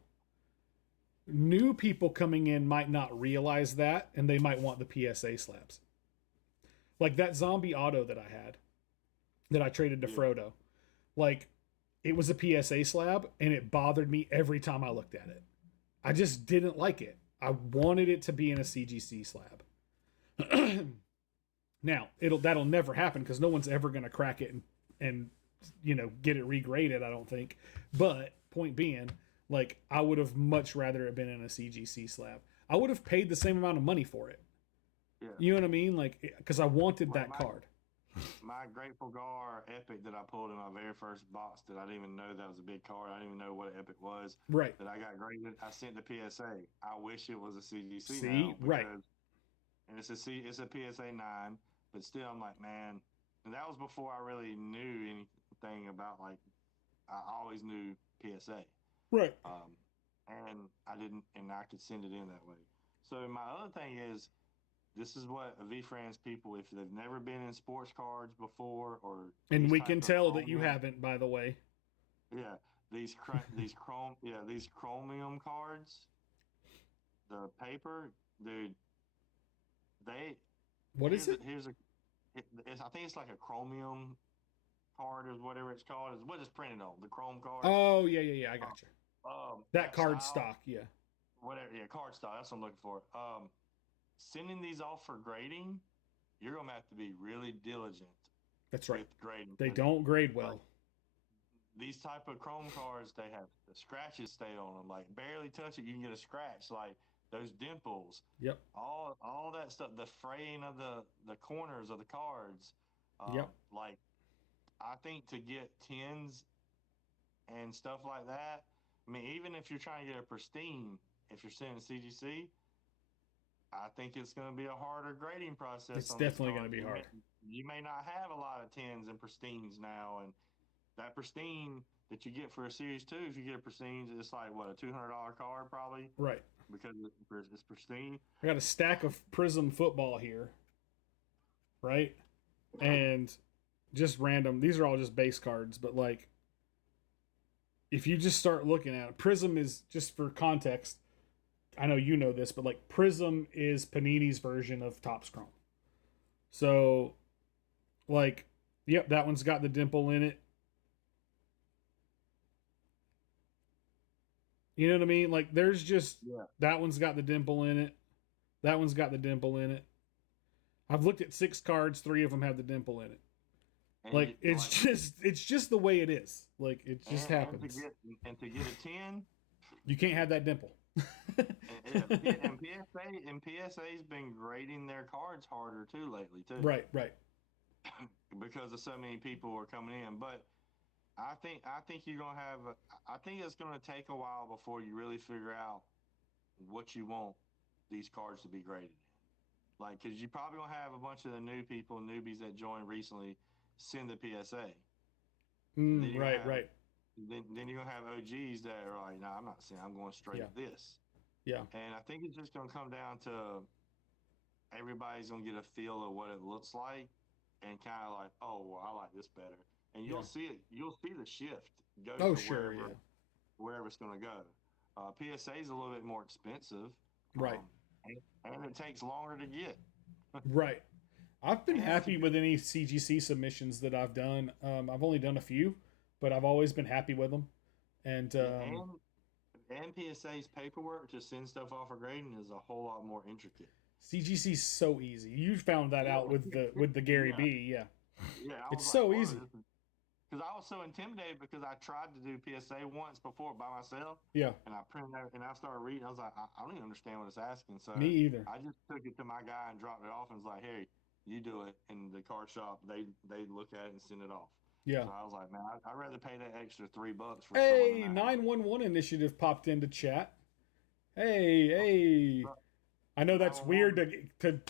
New people coming in might not realize that, and they might want the PSA slabs. Like that zombie auto that I had, that I traded to Frodo. Like, it was a PSA slab, and it bothered me every time I looked at it. I just didn't like it. I wanted it to be in a CGC slab. Now, that'll never happen because no one's ever going to crack it and get it regraded, I don't think. But point being, like, I would have much rather have been in a CGC slab. I would have paid the same amount of money for it. Yeah. You know what I mean? Like, because I wanted Like that card. My Grateful Gar Epic that I pulled in my very first box that I didn't even know that was a big card. I didn't even know what an Epic was. Right. That I got graded. I sent to PSA. I wish it was a CGC See? now. Right. And it's a PSA 9, but still I'm like, man. And that was before I really knew anything about, like, I always knew PSA. Right. And I didn't, and I could send it in that way. So my other thing is, this is what VFriends people, if they've never been in sports cards before, or And we can tell that you haven't, by the way. Yeah, these chromium cards, the paper, dude. What is it? I think it's like a chromium card or whatever it's called. Is what it's printed on, the chrome card. Oh yeah, I got you. That card style, stock, yeah. Whatever, yeah, card stock. That's what I'm looking for. Sending these off for grading, you're gonna have to be really diligent. That's right. With grading. They don't grade well. Like, these type of chrome cards, they have the scratches stay on them. Like, barely touch it, you can get a scratch. Like those dimples. Yep. All that stuff. The fraying of the corners of the cards. Yep. Like, I think to get tens and stuff like that. I mean, even if you're trying to get a pristine, if you're sending CGC, I think it's going to be a harder grading process. It's definitely going to be hard. You may not have a lot of tens and pristines now, and that pristine, that you get for a Series 2, if you get a Prestige, it's like, what, a $200 card probably? Right. Because it's pristine. I got a stack of Prism football here, right? And just random. These are all just base cards, but like, if you just start looking at it, Prism is, just for context, I know you know this, but like Prism is Panini's version of Topps Chrome. So, like, yep, that one's got the dimple in it. You know what I mean? Like, there's just, that one's got the dimple in it. That one's got the dimple in it. I've looked at 6 cards, 3 of them have the dimple in it. And like, it's just the way it is. Like, it just happens. And to get a 10, you can't have that dimple. and PSA's been grading their cards harder too lately too. Right. Because of so many people are coming in, but I think you're gonna have. I think it's gonna take a while before you really figure out what you want these cards to be graded in. Like, because you probably gonna have a bunch of the newbies that joined recently, send the PSA. Right. Then you're gonna have OGs that are like, "No, I'm not saying. I'm going straight to this." Yeah. And I think it's just gonna come down to everybody's gonna get a feel of what it looks like, and kind of like, "Oh, well, I like this better." And you'll see it. You'll see the shift go to wherever it's gonna go. PSA is a little bit more expensive, right? And it takes longer to get. Right. I've been happy with any CGC submissions that I've done. I've only done a few, but I've always been happy with them. And PSA's paperwork to send stuff off for grading is a whole lot more intricate. CGC's so easy. You found that out with the Gary B. Yeah. It's so easy. Because I was so intimidated because I tried to do PSA once before by myself. Yeah. And I printed out and I started reading. I was like, I don't even understand what it's asking. So me either. I just took it to my guy and dropped it off and was like, hey, you do it. And the card shop, they look at it and send it off. Yeah. So I was like, man, I'd rather pay that extra $3 for. Hey, 911 initiative popped into chat. Hey. I know that's weird to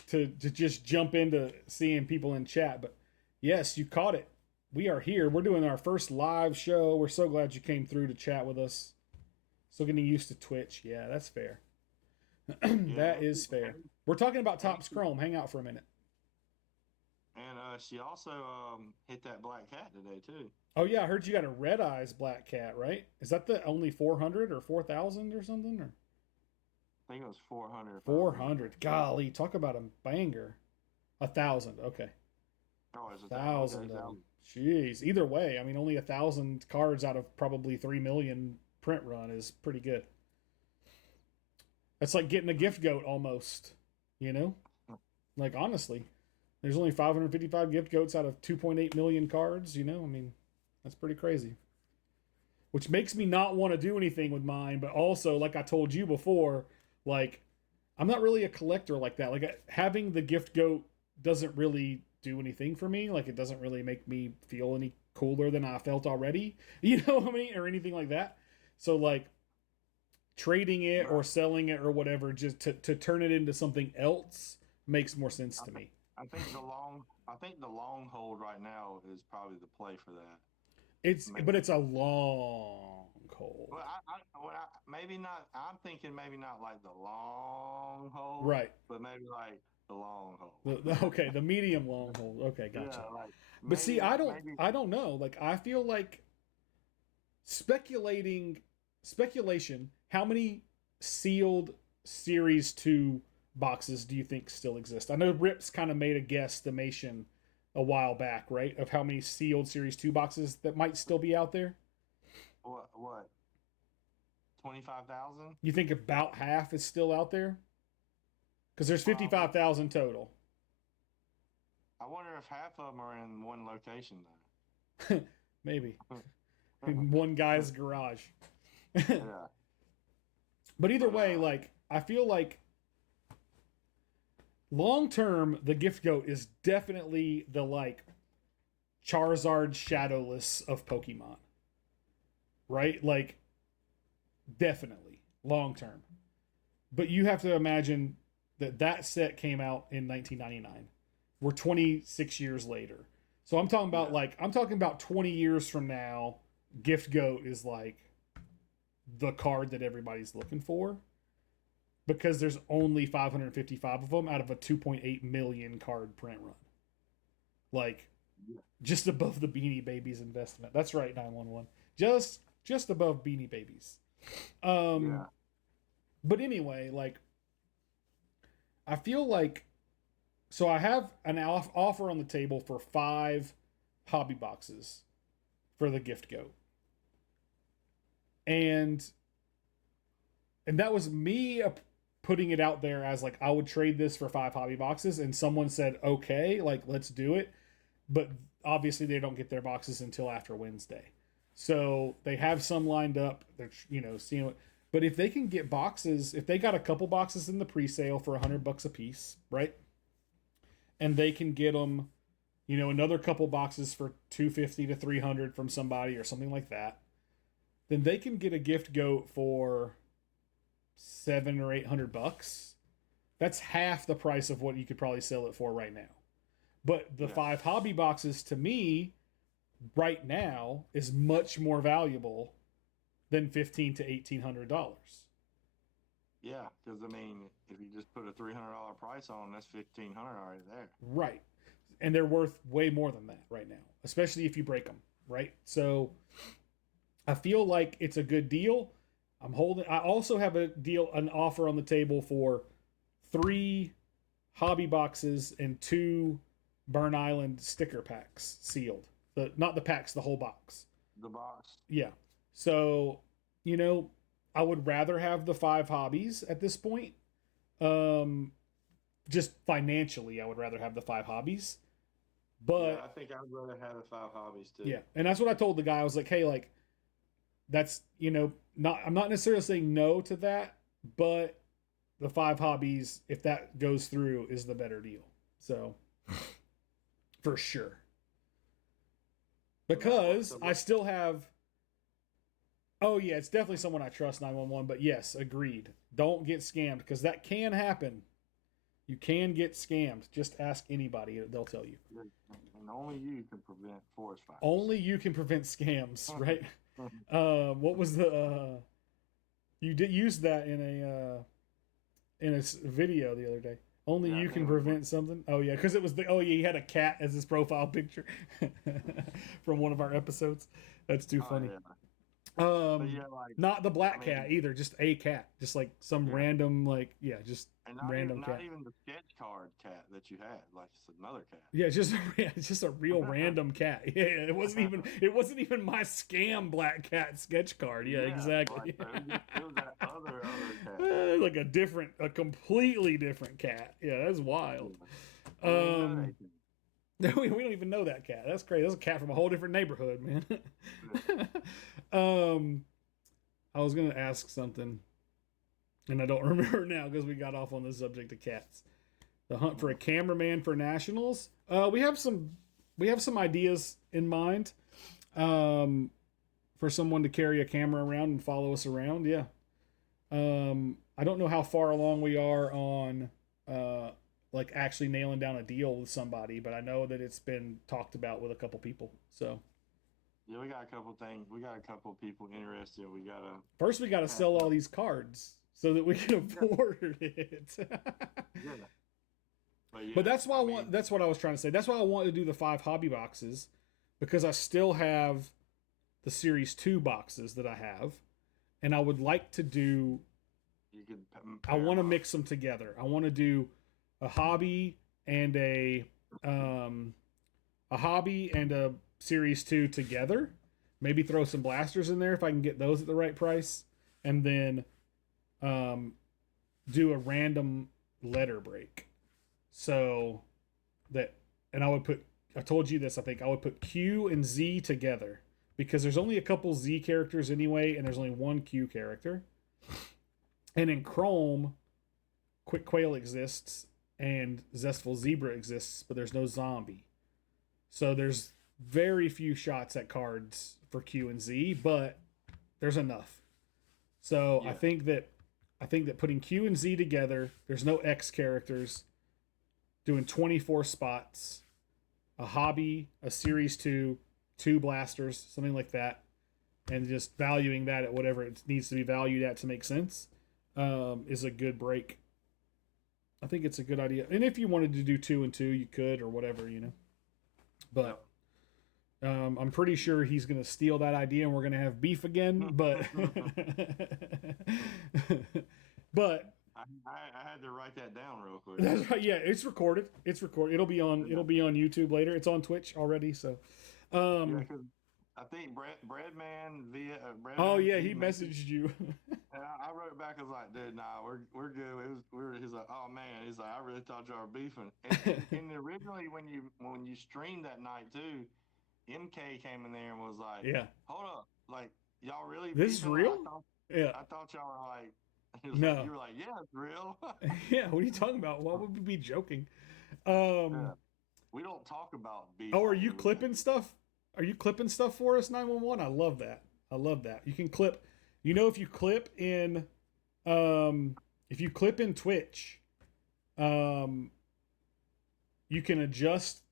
just jump into seeing people in chat, but yes, you caught it. We are here. We're doing our first live show. We're so glad you came through to chat with us. Still getting used to Twitch. Yeah, that's fair. That is fair. We're talking about Topps Chrome. Hang out for a minute. And she also hit that black cat today, too. Oh, yeah. I heard you got a Red Eyes black cat, right? Is that the only 400 or 4,000 or something? Or? I think it was 400. 400. Golly, talk about a banger. 1,000. Okay. Oh, it's 1,000. Jeez. Either way, I mean, only 1,000 cards out of probably 3 million print run is pretty good. That's like getting a gift goat almost, you know? Like, honestly, there's only 555 gift goats out of 2.8 million cards, you know? I mean, that's pretty crazy. Which makes me not want to do anything with mine, but also, like I told you before, like, I'm not really a collector like that. Like, having the gift goat doesn't really do anything for me. Like, it doesn't really make me feel any cooler than I felt already, you know what I mean, or anything like that. So, like, trading it or selling it or whatever, just to turn it into something else makes more sense to me. I think the long hold right now is probably the play for that. But it's a long hold. Well, maybe not. I'm thinking maybe not like the long hold, right? But maybe like the long hold. Okay, the medium long hold. Okay, gotcha. Yeah, like, but see, I don't know. Like, I feel like speculation. How many sealed Series 2 boxes do you think still exist? I know Rips kind of made a guesstimation a while back, right, of how many sealed Series 2 boxes that might still be out there. What? 25,000? You think about half is still out there? Because there's 55,000 total. I wonder if half of them are in one location, though. Maybe. In one guy's garage. Yeah. But either way, like, I feel like long term, the gift goat is definitely the, like, Charizard Shadowless of Pokemon. Right? Like, definitely. Long term. But you have to imagine that set came out in 1999. We're 26 years later. So I'm talking about, I'm talking about 20 years from now, Gift Goat is like the card that everybody's looking for because there's only 555 of them out of a 2.8 million card print run. Like, just above the Beanie Babies investment. That's right, 911. Just above Beanie Babies. But anyway, like, I feel like, so I have an offer on the table for 5 hobby boxes for the Gift Goat. And that was me putting it out there as like, I would trade this for 5 hobby boxes, and someone said, okay, like, let's do it. But obviously they don't get their boxes until after Wednesday. So they have some lined up. They're, seeing what, but if they can get boxes, if they got a couple boxes in the pre-sale for $100 a piece, right? And they can get them, another couple boxes for $250 to $300 from somebody or something like that, then they can get a Gift Goat for $700 or $800. That's half the price of what you could probably sell it for right now. But the 5 hobby boxes, to me, right now, is much more valuable than $1,500 to $1,800. Yeah, because I mean, if you just put a $300 price on, that's $1,500 already there. Right, and they're worth way more than that right now, especially if you break them. Right, so I feel like it's a good deal. I also have an offer on the table for 3 hobby boxes and 2 Burn Island sticker packs sealed. Not the packs, the whole box. The box. Yeah. So, I would rather have the 5 hobbies at this point. Just financially, I would rather have the 5 hobbies. But I think I'd rather have the 5 hobbies too. Yeah. And that's what I told the guy. I was like, hey, like, that's, I'm not necessarily saying no to that, but the 5 hobbies, if that goes through, is the better deal. So, for sure. Because I still have. Oh, yeah, it's definitely someone I trust, 911. But yes, agreed. Don't get scammed, because that can happen. You can get scammed. Just ask anybody. They'll tell you. And only you can prevent forest fires. Only you can prevent scams, right? What was the... you did use that in a video the other day. Only you can prevent something. Oh yeah, because it was he had a cat as his profile picture from one of our episodes. That's too funny. Not the black cat either, just a cat, just like some random just random cat. Not even the sketch card cat that you had, like it's another cat. Yeah, just a real random cat. Yeah, it wasn't even my scam black cat sketch card. Yeah, exactly. Like, it was that other cat. Like a completely different cat. Yeah, that's wild. We don't even know that cat. That's crazy. That's a cat from a whole different neighborhood, man. I was gonna ask something, and I don't remember now because we got off on the subject of cats. The hunt for a cameraman for nationals. We have some ideas in mind. For someone to carry a camera around and follow us around. Yeah. I don't know how far along we are on like actually nailing down a deal with somebody, but I know that it's been talked about with a couple people. So yeah, we got a couple things. We got a couple people interested. First we gotta sell all these cards so that we can afford it. But that's why that's what I was trying to say. That's why I wanted to do the 5 hobby boxes, because I still have the Series 2 boxes that I have, and I would like to do. I want to mix them together. I want to do a hobby and a Series 2 together. Maybe throw some blasters in there if I can get those at the right price, and then do a random letter break. So that, and I told you this, I think I would put Q and Z together, because there's only a couple Z characters anyway, and there's only one Q character. And in Chrome, Quick Quail exists and Zestful Zebra exists, but there's no zombie. So there's very few shots at cards for Q and Z, but there's enough. So yeah. I think that putting Q and Z together, there's no X characters, doing 24 spots, a hobby, a Series 2, 2 blasters, something like that, and just valuing that at whatever it needs to be valued at to make sense is a good break. I think it's a good idea. And if you wanted to do 2 and 2, you could, or whatever, you know. But I'm pretty sure he's going to steal that idea and we're going to have beef again. But but I had to write that down real quick. that's right. Yeah, it's recorded. It's recorded. It'll be on YouTube later. It's on Twitch already. So, Yeah, 'cause I think Breadman via oh Breadman, yeah, he messaged you. and I wrote back. I was like, dude, nah, we're good. He's like, oh man, he's like, I really thought y'all were beefing. And originally when you streamed that night too, MK came in there and was like, Yeah. hold up, like y'all really This is beefing? real? Yeah. I thought y'all were like, No. you were like, yeah, it's real. Yeah. What are you talking about? Why would we be joking? Yeah. We don't talk about beef. Oh, are you clipping stuff? Are you clipping stuff for us, 911? I love that. I love that. You can clip. You know, if you clip in Twitch, you can adjust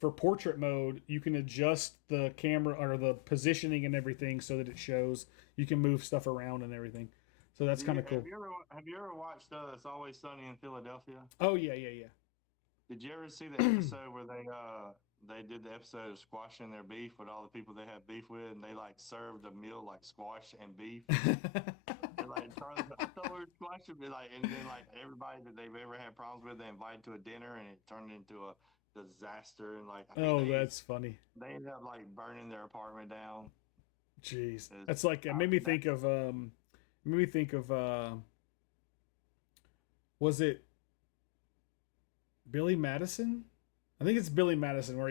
for portrait mode. You can adjust the camera or the positioning and everything so that it shows. You can move stuff around and everything. So that's kind of cool. Have you ever watched It's Always Sunny in Philadelphia? Oh yeah. Did you ever see the episode where they did the episode of squashing their beef with all the people they had beef with, and they like served a meal like squash and beef? And, like I thought we were squashing it, like, and then like everybody that they've ever had problems with, they invited to a dinner, and it turned into a disaster. And like, that's funny. They ended up like burning their apartment down. Jeez, that's like it made me think of was it Billy Madison? I think it's Billy Madison where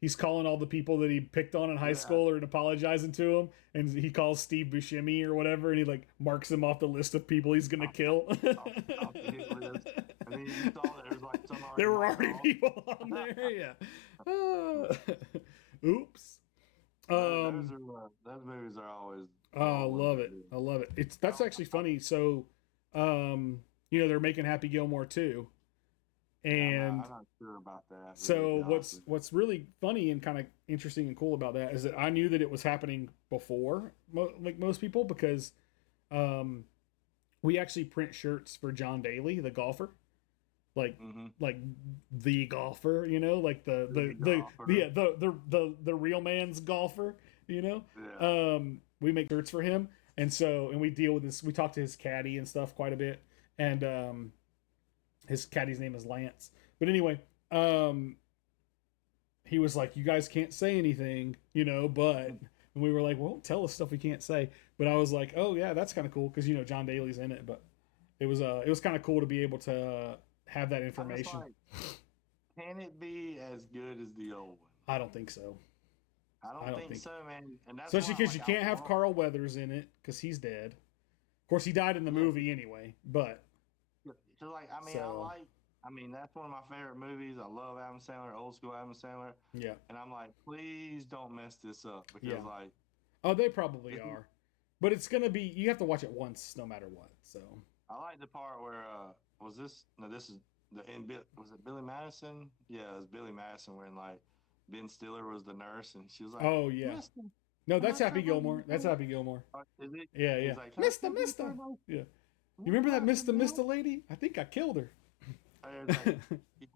he's calling all the people that he picked on in high school and apologizing to him, and he calls Steve Buscemi or whatever, and he like marks him off the list of people he's gonna kill. Off the hit list. I mean, you saw there was like some there were already people on there. Yeah. Oops. Those movies are always. Oh, I love it. I love it. That's actually funny. So, they're making Happy Gilmore too. And I'm not sure about that. So what's really funny and kind of interesting and cool about that is that I knew that it was happening before, like most people, because we actually print shirts for John Daly, the golfer, like the golfer, like the real man's golfer, Yeah. We make shirts for him, and we deal with this. We talk to his caddy and stuff quite a bit, and his caddy's name is Lance. But anyway, he was like, you guys can't say anything, but and we were like, well, tell us stuff we can't say. But I was like, oh yeah, that's kind of cool because John Daly's in it. But it was kind of cool to be able to have that information. Can it be as good as the old one? I don't think so. I don't think so, man. And that's especially because you can't have Carl Weathers in it because he's dead. Of course, he died in the movie anyway. But so, like, I mean, that's one of my favorite movies. I love Adam Sandler, old school Adam Sandler. Yeah. And I'm like, please don't mess this up because, oh, they probably are. But it's gonna be. You have to watch it once, no matter what. So. I like the part where was it Billy Madison? Yeah, it was Billy Madison when like Ben Stiller was the nurse and she was like, oh yeah. No, that's Happy Gilmore. That's Happy Gilmore. Is it? Yeah. Like, Mister. Yeah. You remember that Mister lady? I think I killed her. Like,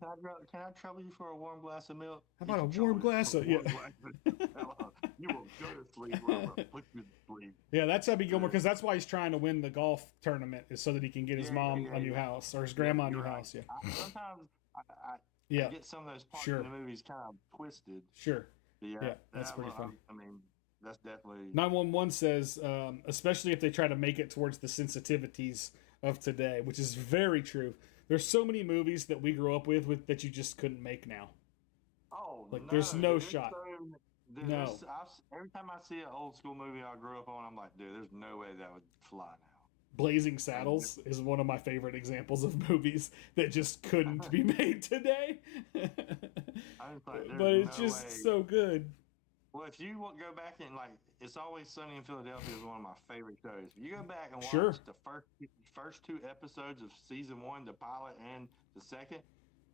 can I trouble you for a warm glass of milk? How about a warm glass of you will go to sleep. I'm gonna put you to sleep. Yeah, that's Happy Gilmore because that's why he's trying to win the golf tournament is so that he can get his mom a new house or his grandma a new house. Yeah. Sometimes I get some of those parts in the movies kind of twisted. Sure. Yeah, that's pretty funny. I mean, that's definitely 911 says, especially if they try to make it towards the sensitivities of today, which is very true. There's so many movies that we grew up with that you just couldn't make now. Oh, like there's no shot. No. Every time I see an old school movie I grew up on, I'm like, dude, there's no way that would fly now. Blazing Saddles is one of my favorite examples of movies that just couldn't be made today. But it's just so good. Well, if you go back and like, It's Always Sunny in Philadelphia is one of my favorite shows. If you go back and watch the first 2 episodes of season 1, the pilot and the second,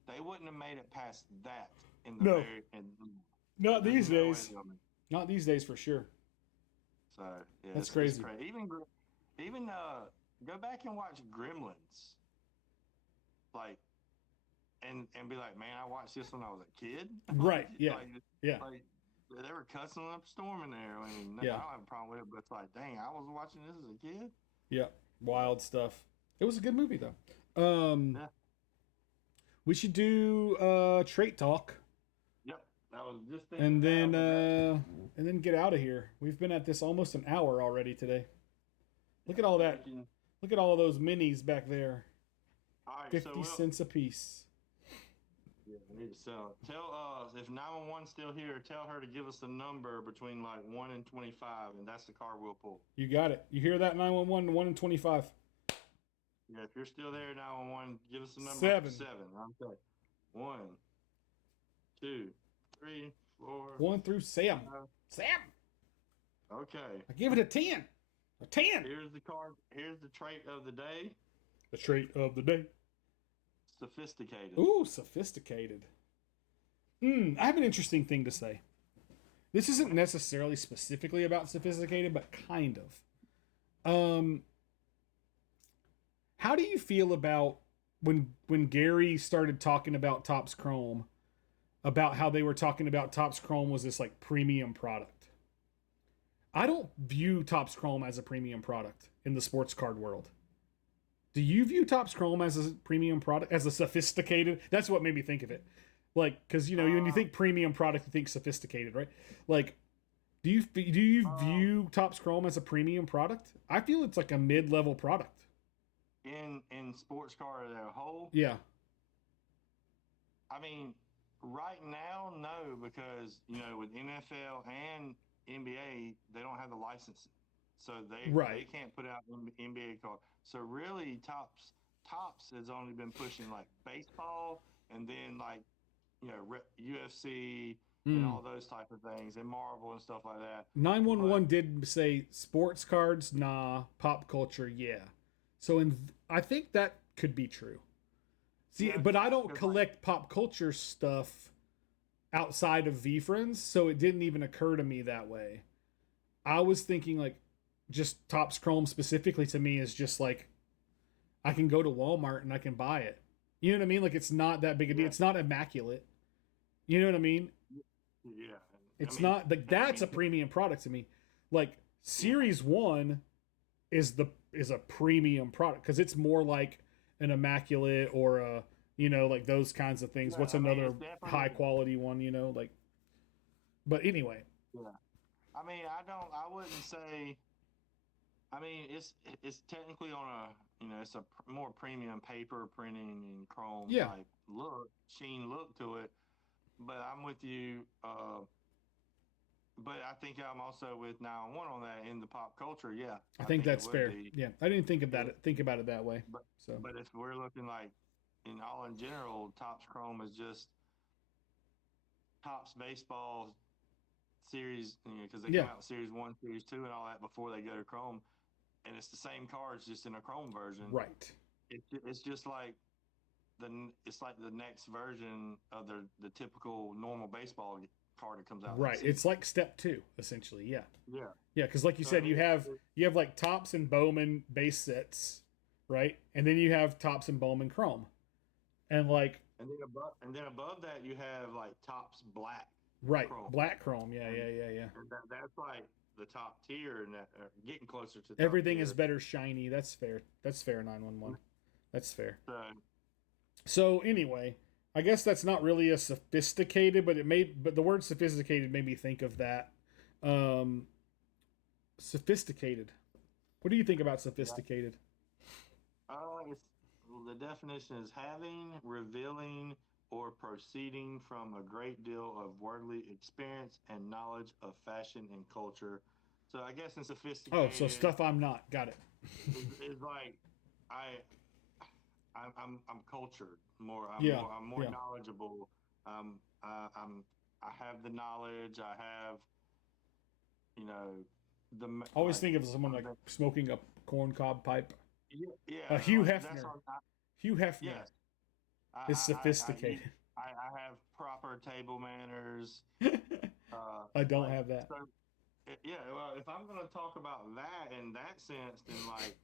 they wouldn't have made it past that in the Not these days. Not these days for sure. So yeah, That's it's crazy. crazy. Even go back and watch Gremlins, like, and be like, man, I watched this when I was a kid. Right. Yeah. Yeah. Like they were cussing up a storm in there. I mean, I Yeah. don't have a problem with it, but it's like, dang, I was watching this as a kid. Yeah. Wild stuff. It was a good movie though. Yeah. We should do trait talk. Yep. I was just thinking And then that. and then get out of here. We've been at this almost an hour already today. Look at all that. Look at all those minis back there. All right, 50 cents a piece. Yeah, I need to sell it. Tell if 911's still here, tell her to give us a number between like 1 and 25, and that's the car we'll pull. You got it. You hear that? 911, 1 in 25. Yeah, if you're still there, 911, give us a number. 7. 7. Okay. 1, 2, 3, 4. 1 through Sam. Sam. Okay. I give it a 10. A 10. Here's the card. Here's the trait of the day. The trait of the day. Sophisticated. Ooh, sophisticated. I have an interesting thing to say. This isn't necessarily specifically about sophisticated, but kind of. How do you feel about when Gary started talking about Topps Chrome, about how they were talking about Topps Chrome was this like premium product? I don't view Topps Chrome as a premium product in the sports card world. Do you view Topps Chrome as a premium product, as a sophisticated? That's what made me think of it. Like, because when you think premium product, you think sophisticated, right? Like, do you view Topps Chrome as a premium product? I feel it's like a mid-level product. In sports car as a whole? Yeah. I mean, right now, no, because with NFL and NBA, they don't have the licensing, so they can't put out NBA card. So really, Topps has only been pushing like baseball, and then like UFC and all those type of things, and Marvel and stuff like that. 911 did say sports cards, nah. Pop culture, yeah. So I think that could be true. See, Yeah, but I don't collect pop culture stuff outside of V-Friends, so it didn't even occur to me that way. I was thinking like just Topps Chrome specifically to me is just like I can go to Walmart and I can buy it. You know what I mean? Like it's not that big a deal. It's not immaculate. You know what I mean? Yeah. It's not like that's a premium product to me. Like Series 1 is a premium product because it's more like an immaculate or a like those kinds of things. What's another high quality one? Like. But anyway. Yeah. I mean, I wouldn't say. I mean, it's technically on a it's a more premium paper printing and chrome type sheen look to it. But I'm with you. But I think I'm also with 911 on that in the pop culture. Yeah, I think that's fair. Yeah, I didn't think about it that way. But if we're looking like in general, Topps Chrome is just Topps baseball series, because they come out with Series 1, Series 2, and all that before they go to Chrome, and it's the same cards just in a Chrome version. Right. It's just like it's like the next version of the typical normal baseball card that comes out. Right. It's like step 2 essentially. Yeah. Yeah. Yeah, because like you said, you have like Topps and Bowman base sets, right? And then you have Topps and Bowman Chrome, and like. And then above that you have like Topps Black. Right, Chrome. Black Chrome, yeah. And that's like the top tier, and getting closer to. Everything is better shiny. That's fair. 911. That's fair. So anyway, I guess that's not really a sophisticated, but but the word sophisticated made me think of that. Sophisticated. What do you think about sophisticated? The definition is having, revealing, or proceeding from a great deal of worldly experience and knowledge of fashion and culture. So I guess in sophisticated. Oh, so stuff I'm not. Got it. It's like I'm cultured more. I'm more knowledgeable. I have the knowledge. I have, the. Always think of someone like smoking a corncob pipe. Yeah. Hugh Hefner. Hugh Hefner. Yes. Is sophisticated. I have proper table manners. I don't have that. Yeah, well, if I'm gonna talk about that in that sense, then like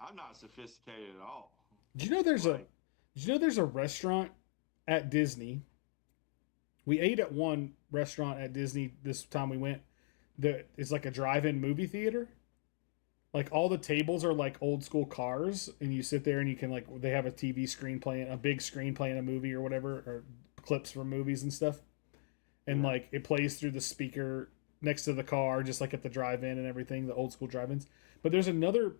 I'm not sophisticated at all. Do you know there's a Like, do you know there's a restaurant at Disney? We ate at one restaurant at Disney this time we went that is like a drive-in movie theater. Like all the tables are like old school cars, and you sit there and you can like they have a TV screen playing a big screen playing a movie or whatever, or clips from movies and stuff, and yeah, like it plays through the speaker next to the car, just like at the drive-in and everything, the old school drive-ins. But there's another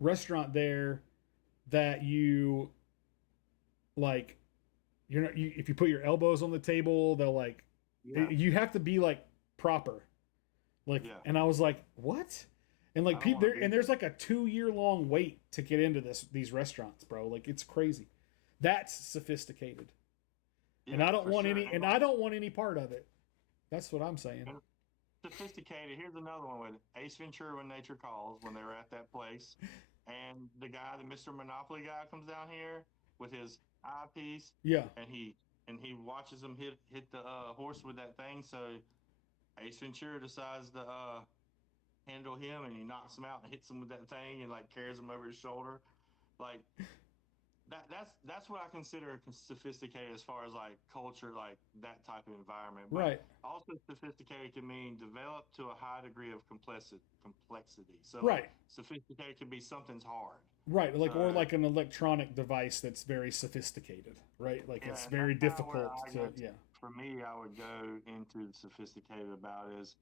restaurant there that you like. You're not you, if you put your elbows on the table, they'll like yeah, you have to be like proper. Like, yeah. and I was like, what? And I like don't people want there, to be and there. there's like a 2 year long wait to get into these restaurants, bro. Like it's crazy. That's sophisticated, and Yeah, I don't for want sure. any, And and like I don't want any part of it. That's what I'm saying. and sophisticated. Here's another one with Ace Ventura when Nature Calls when they were at that place, and the guy, the Mr. Monopoly guy, comes down here with his eyepiece, Yeah, and he watches him hit the horse with that thing. So Ace Ventura decides to handle him, and he knocks him out and hits him with that thing, and like carries him over his shoulder. Like that's what I consider sophisticated as far as like culture, like that type of environment. But right, also sophisticated can mean developed to a high degree of complexity. So like right, sophisticated can be something's hard. right. Like or So like an electronic device that's very sophisticated, right? Like yeah, it's and that's very kind of where difficult I to guess yeah. for me I would go into the sophisticated about is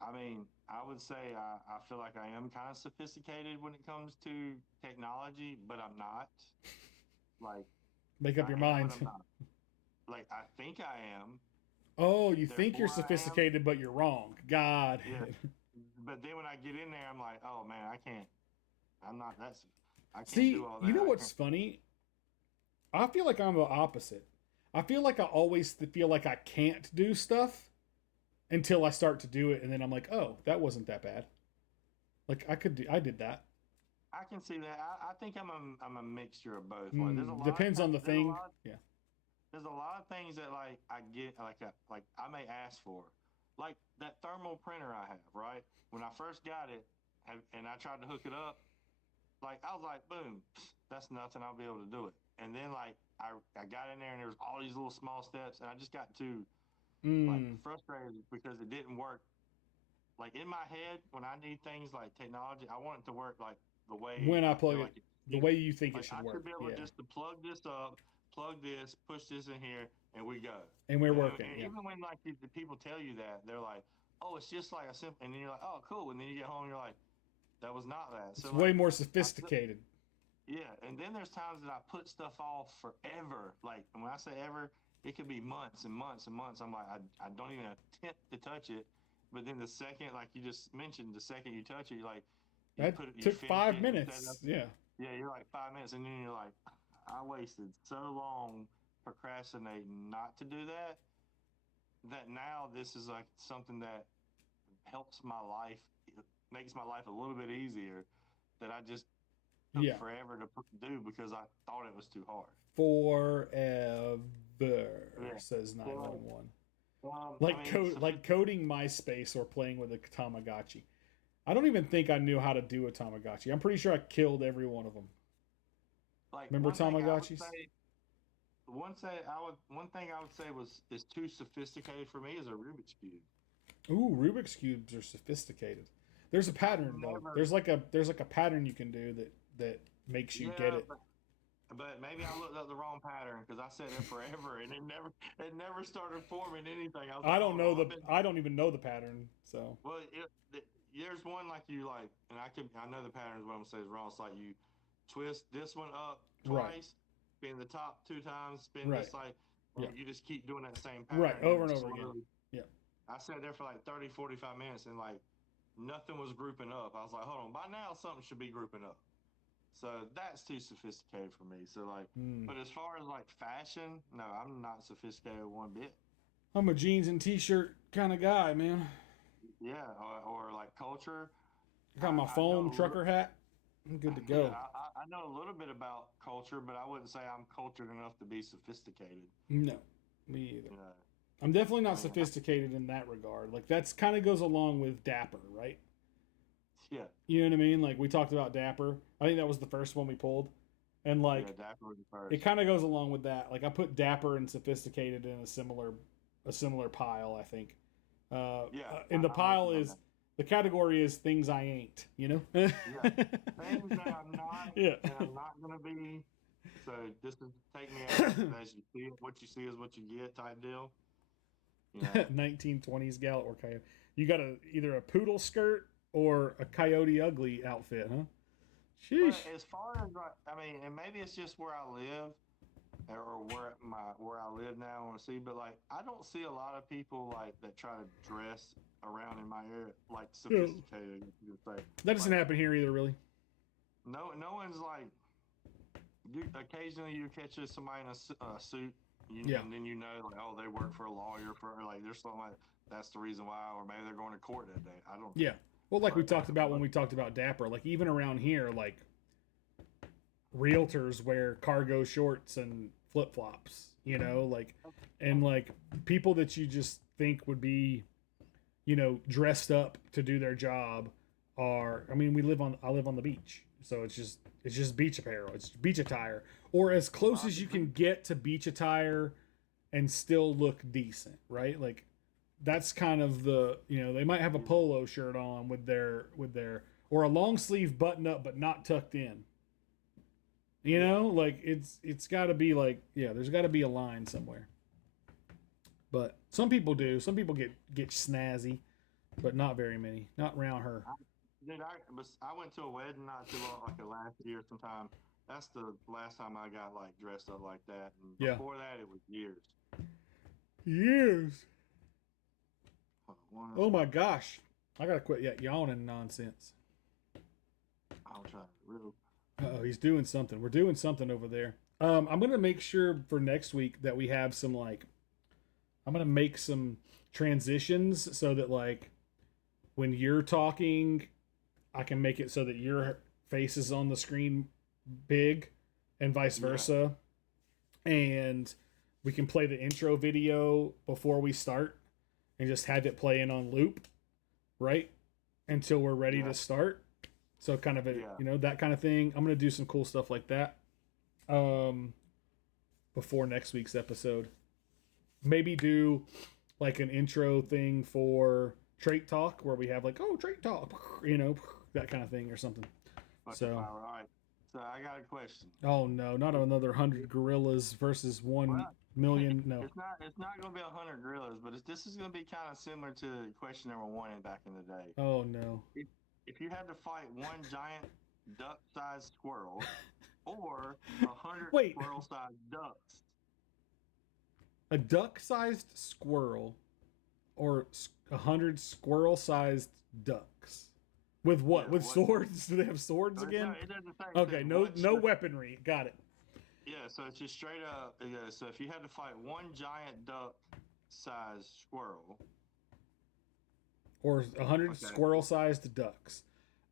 I mean, I would say I feel like I am kind of sophisticated when it comes to technology, but I'm not. Like Make up I your am, but mind. I'm not. Like I think I am, Oh, you think you're therefore I am. sophisticated, but you're wrong. God. Yeah. But then when I get in there, I'm like, oh man, I can't. I'm not. I can't do See, all you that. know I what's can't. funny? I feel like I'm the opposite. I feel like I always feel like I can't do stuff until I start to do it, and then I'm like, oh, that wasn't that bad. Like I did that. I can see that. I think I'm a mixture of both. Like Depends on the thing. Yeah. there's a lot of things that like I get like I may ask for, like that thermal printer I have. Right when I first got it, and I tried to hook it up, like I was like, boom, that's nothing. I'll be able to do it. And then like I got in there and there was all these little small steps, and I just got too like Mm, frustrated because it didn't work. Like in my head, when I need things like technology, I want it to work like the way when I I plug feel it like it the should. way you think it Like should I should work. be able Yeah. just to plug this up, plug this, push this in here, and we go. And we're working. And Yeah. even when like the people tell you that, they're like, "Oh, it's just like a simple," and then you're like, "Oh, cool," and then you get home, and you're like, "That was not that." It's So way like, more I sophisticated. yeah, and then there's times that I put stuff off forever. Like when I say ever, it could be months and months and months. I'm like, I don't even attempt to touch it. But then the second, like you just mentioned, the second you touch it, like That you took finish five it, you set it up. minutes. Yeah. Yeah, you're like 5 minutes, and then you're like, I wasted so long procrastinating not to do that. That now this is like something that helps my life, makes my life a little bit easier. That I just took Yeah. forever to do because I thought it was too hard. Forever, Yeah. says So, 911. I mean, Like coding MySpace or playing with a Tamagotchi. I don't even think I knew how to do a Tamagotchi. I'm pretty sure I killed every one of them. like Remember Tamagotchis? one thing I would say was is too sophisticated for me is a Rubik's cube. Ooh, Rubik's cubes are sophisticated. There's a I've pattern though. never, There's like a pattern you can do that makes you get yeah, it. but maybe I looked up the wrong pattern because I sat there forever and it never started forming anything. I was I like, don't hold know on, the I don't even know the pattern. So well, there's one like you like, and I know the pattern is what I'm gonna say is wrong. It's like you twist this one up right, twice, spin the top 2 times, spin right, this like, yeah, you just keep doing that same right, pattern and over then and it over again. slowly. Yeah, I sat there for like 30, 45 minutes and like nothing was grouping up. I was like, hold on, by now something should be grouping up. So that's too sophisticated for me. So like, mm. but as far as like fashion, no, I'm not sophisticated one bit. I'm a jeans and t-shirt kind of guy, man. Yeah, or like culture. I got my I know foam trucker hat. I'm good to yeah, go. I know a little bit about culture, but I wouldn't say I'm cultured enough to be sophisticated. No, me either. You know. I'm definitely not sophisticated in that regard. Like that's kind of goes along with Dapper, right? Yeah. You know what I mean? Like we talked about Dapper. I think that was the first one we pulled, and like Dapper was the first. it kind of goes along with that. Like I put Dapper and sophisticated in a similar pile. I think. And the pile is the category is things I ain't. You know. Yeah. Things that I'm not. Yeah. That I'm not gonna be. So just to take me out as you see it. What you see is what you get type deal. Yeah. 1920s gal or coyote. You got either a poodle skirt or a coyote ugly outfit, huh? Sheesh. But as far as and maybe it's just where I live, or where I live now on the sea. But like, I don't see a lot of people like that try to dress around in my area like sophisticated. That doesn't happen here either, really. No one's like. Occasionally, you catch somebody in a suit, and then you know, like, oh, they work for a lawyer like there's something like that's the reason why, or maybe they're going to court that day. I don't. Yeah. Well, like we talked about when we talked about Dapper, like even around here, like realtors wear cargo shorts and flip flops, you know, like, and like people that you just think would be, you know, dressed up to do their job are. I mean, I live on the beach, so it's just beach apparel. It's beach attire, or as close as you can get to beach attire, and still look decent, right? Like. That's kind of the, you know, they might have a polo shirt on with their or a long sleeve button up but not tucked in. You know, like it's got to be like, yeah, there's got to be a line somewhere. But some people do. Some people get snazzy, but not very many. Not around her. Dude, I went to a wedding not too long, like last year sometime. That's the last time I got like dressed up like that. And before that, it was years. Years. Oh my gosh. I gotta quit yawning nonsense. I'll try real. Uh-oh, he's doing something. We're doing something over there. I'm gonna make sure for next week that we have some I'm gonna make some transitions so that like when you're talking, I can make it so that your face is on the screen big and vice versa. And we can play the intro video before we start. And just have it playing on loop, right? Until we're ready to start. So kind of that kind of thing. I'm going to do some cool stuff like that before next week's episode. Maybe do like an intro thing for Trait Talk where we have like, oh, Trait Talk, you know, that kind of thing or something. So, all right. So I got a question. Oh, no, not another 100 gorillas versus 1 million. No. It's not going to be 100 gorillas, but this is going to be kind of similar to question number 1 back in the day. Oh, no. If you had to fight one giant duck-sized squirrel or 100 squirrel-sized ducks. A duck-sized squirrel or 100 squirrel-sized ducks. With what? Yeah, with swords? Do they have swords again? No, it doesn't say. Okay, no weaponry. Got it. Yeah, so it's just straight up. So if you had to fight one giant duck-sized squirrel, or 100 squirrel-sized ducks,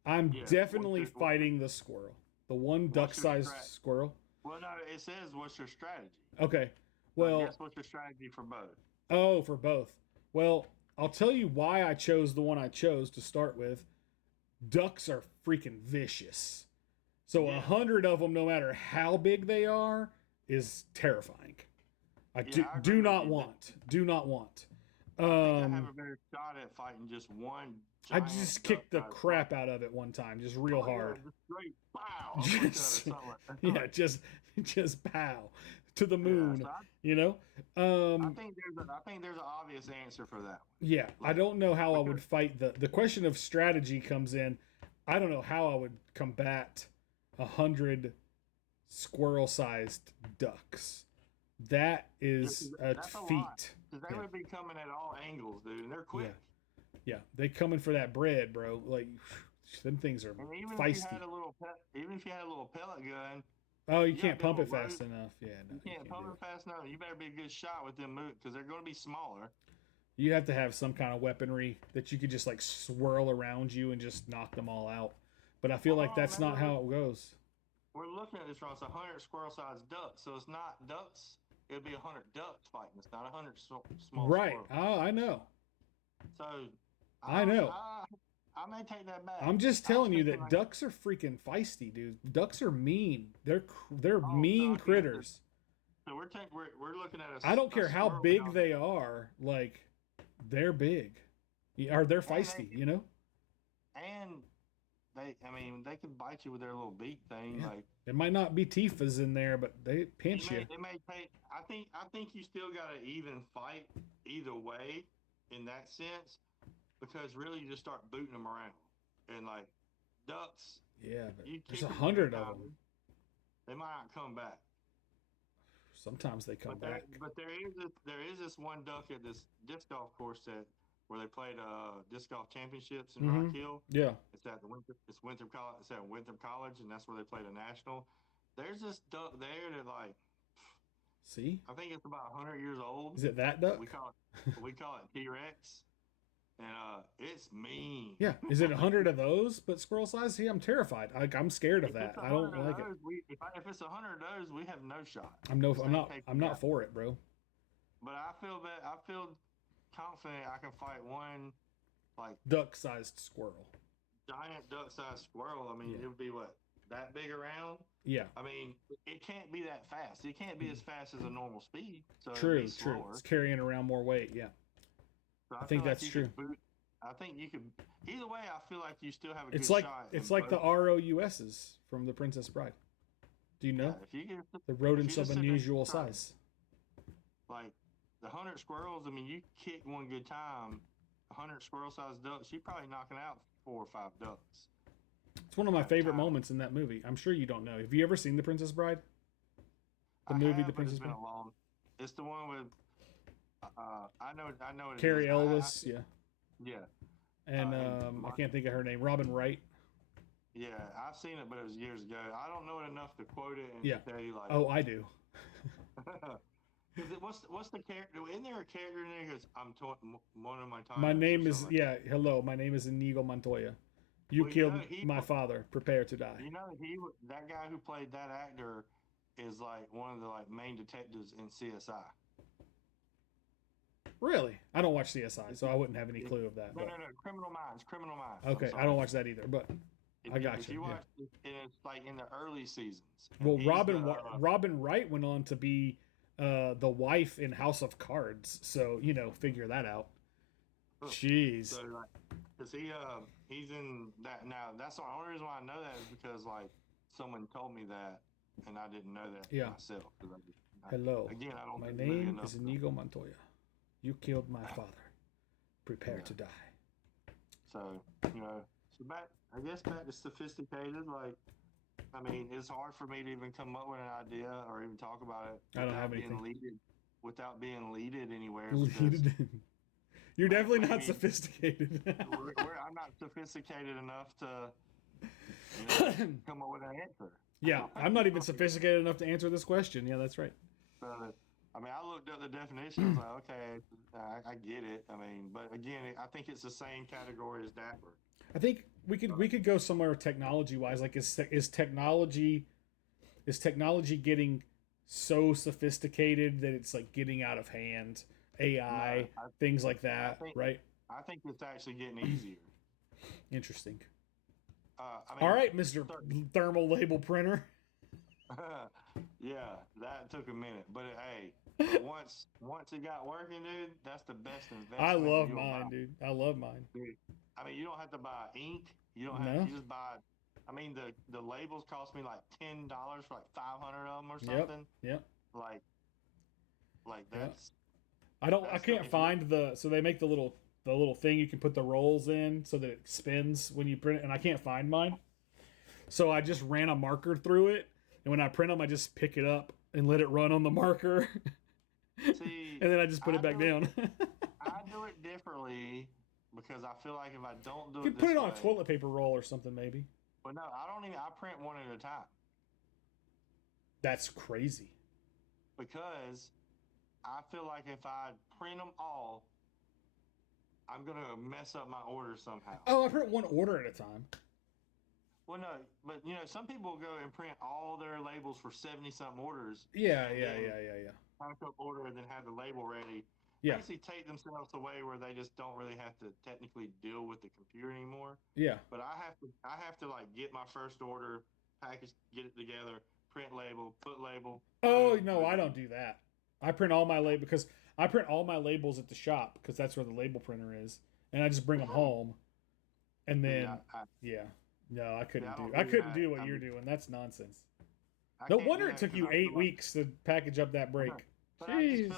I'm definitely fighting the squirrel. The one duck-sized squirrel. Well, no, it says what's your strategy. Okay, well. Guess what's your strategy for both? Oh, for both. Well, I'll tell you why I chose the one I chose to start with. Ducks are freaking vicious. So 100 of them, no matter how big they are, is terrifying. I do not want. I have a better shot at fighting just one. I just kicked the crap out of it one time, just real hard. Yeah, just straight pow. Just pow to the moon. So you know. I think there's an obvious answer for that one. Yeah, I don't know how I would fight the question of strategy comes in. I don't know how I would combat 100 squirrel-sized ducks. That is that's a feat. Because they would be coming at all angles, dude, and they're quick. Yeah, they coming for that bread, bro. Like, them things are feisty. Even if you had a little pellet gun. Oh, you can't pump it fast enough. Yeah, no, you can't pump it fast enough. You better be a good shot with them moves because they're going to be smaller. You have to have some kind of weaponry that you could just like swirl around you and just knock them all out. But I feel like that's not how it goes. We're looking at this wrong. It's 100 squirrel-sized ducks, so it's not ducks. it'd be 100 ducks fighting. It's not 100 small Right. squirrels. Oh, I know. So I know. I may take that back. I'm just I was telling you thinking that like, ducks are freaking feisty, dude. Ducks are mean. They're oh, mean so critters. so we're looking at I don't a care how squirrel big now, they are. Like, they're big, or they're feisty. You know. and they can bite you with their little beak thing. Yeah. Like It might not be Tifas in there, but they pinch you. it may take. I think you still got to even fight either way in that sense, because really you just start booting them around, and like ducks, Yeah, but you there's kick 100 them, of them. they might not come back. Sometimes they come back. But there is this one duck at this disc golf course where they played disc golf championships in Rock Hill. Yeah. It's at Winthrop College. It's at Winthrop College, and that's where they played a national. There's this duck there that like, See? I think it's about 100 years old. Is it that duck? We call it T-Rex, and it's mean. Yeah. Is it 100 of those, but squirrel size? See, I'm terrified. I'm scared of that. I don't like it. If it's 100 of those, we have no shot. I'm not for it, bro. But I feel confident I can fight one like duck-sized squirrel. Giant duck-sized squirrel. I mean, it would be what, that big around? Yeah. I mean, it can't be that fast. It can't be as fast as a normal speed. So true. Slower. It's carrying around more weight. Yeah. So I think that's true. I think you could. Either way, I feel like you still have a it's good like, shot. It's like the ROUSs from The Princess Bride. Do you know? Yeah, if you get the rodents of unusual size. Like the 100 squirrels, I mean, you kick one good time, 100 squirrel-sized ducks, you're probably knocking out 4 or 5 ducks. It's one of my favorite moments in that movie. I'm sure you don't know. Have you ever seen The Princess Bride? The movie The Princess Bride? It's the one with I know it. Carrie Ellis, yeah. Yeah. And I can't think of her name. Robin Wright. Yeah, I've seen it, but it was years ago. I don't know it enough to quote it and tell you like. Oh, I do. What's the character? Isn't there a character in there? Because I'm one of my time. My name is Hello, my name is Inigo Montoya. You killed my father. Prepare to die. You know that guy who played that actor is like one of the like main detectives in CSI. Really? I don't watch CSI, so I wouldn't have any clue of that. No. Criminal Minds. Okay, I don't watch that either, but I got if you. you watch, and it's like in the early seasons. Well, Robin Wright went on to be the wife in House of Cards, so figure that out. Jeez. So cause he's in that now. That's the only reason why I know that is because like someone told me that, and I didn't know that myself. Hello. Again, I don't. My name is Inigo Montoya. You killed my father. Prepare to die. So back to sophisticated. Like, I mean, it's hard for me to even come up with an idea or even talk about it. I don't have anything. Without being leaded anywhere. You're definitely not sophisticated. I'm not sophisticated enough to come up with an answer. Yeah, I'm not even sophisticated enough to answer this question. Yeah, that's right. I mean, I looked up the definition. I was like, okay, I get it. I mean, but again, I think it's the same category as Dapper. I think we could go somewhere technology wise. Like, is technology getting so sophisticated that it's like getting out of hand? AI, things like that, right? I think it's actually getting easier. Interesting. I mean, all right, Mr. Thermal Label Printer. Yeah, that took a minute, but hey, once it got working, dude, that's the best investment. I love mine, dude. I love mine. Dude, I mean, you don't have to buy ink. You don't have. You just buy. I mean, the labels cost me like $10 for like 500 of them or something. Yep. Like that's. I can't find so they make the little thing you can put the rolls in so that it spins when you print it, and I can't find mine. So I just ran a marker through it, and when I print them, I just pick it up and let it run on the marker. See, and then I just put it back down. I do it differently because I feel like if I don't do it, you could put it on a toilet paper roll or something, maybe. But no, I print one at a time. That's crazy. Because I feel like if I print them all, I'm going to mess up my order somehow. Oh, I print one order at a time. Well, no, but some people go and print all their labels for 70-something orders. Yeah. pack up order and then have the label ready. Yeah. Basically, take themselves away where they just don't really have to technically deal with the computer anymore. Yeah. But I have to like get my first order, package, get it together, print label. Oh Boom, no, move I don't on. do that. I print all my label because I print all my labels at the shop because that's where the label printer is, and I just bring them home. And See, then, yeah, no, I see, couldn't I do. don't I do couldn't that. do what I you're mean, doing. That's nonsense. I No can't do wonder it that took because you I feel 8 weeks to package up that like, break. but Jeez.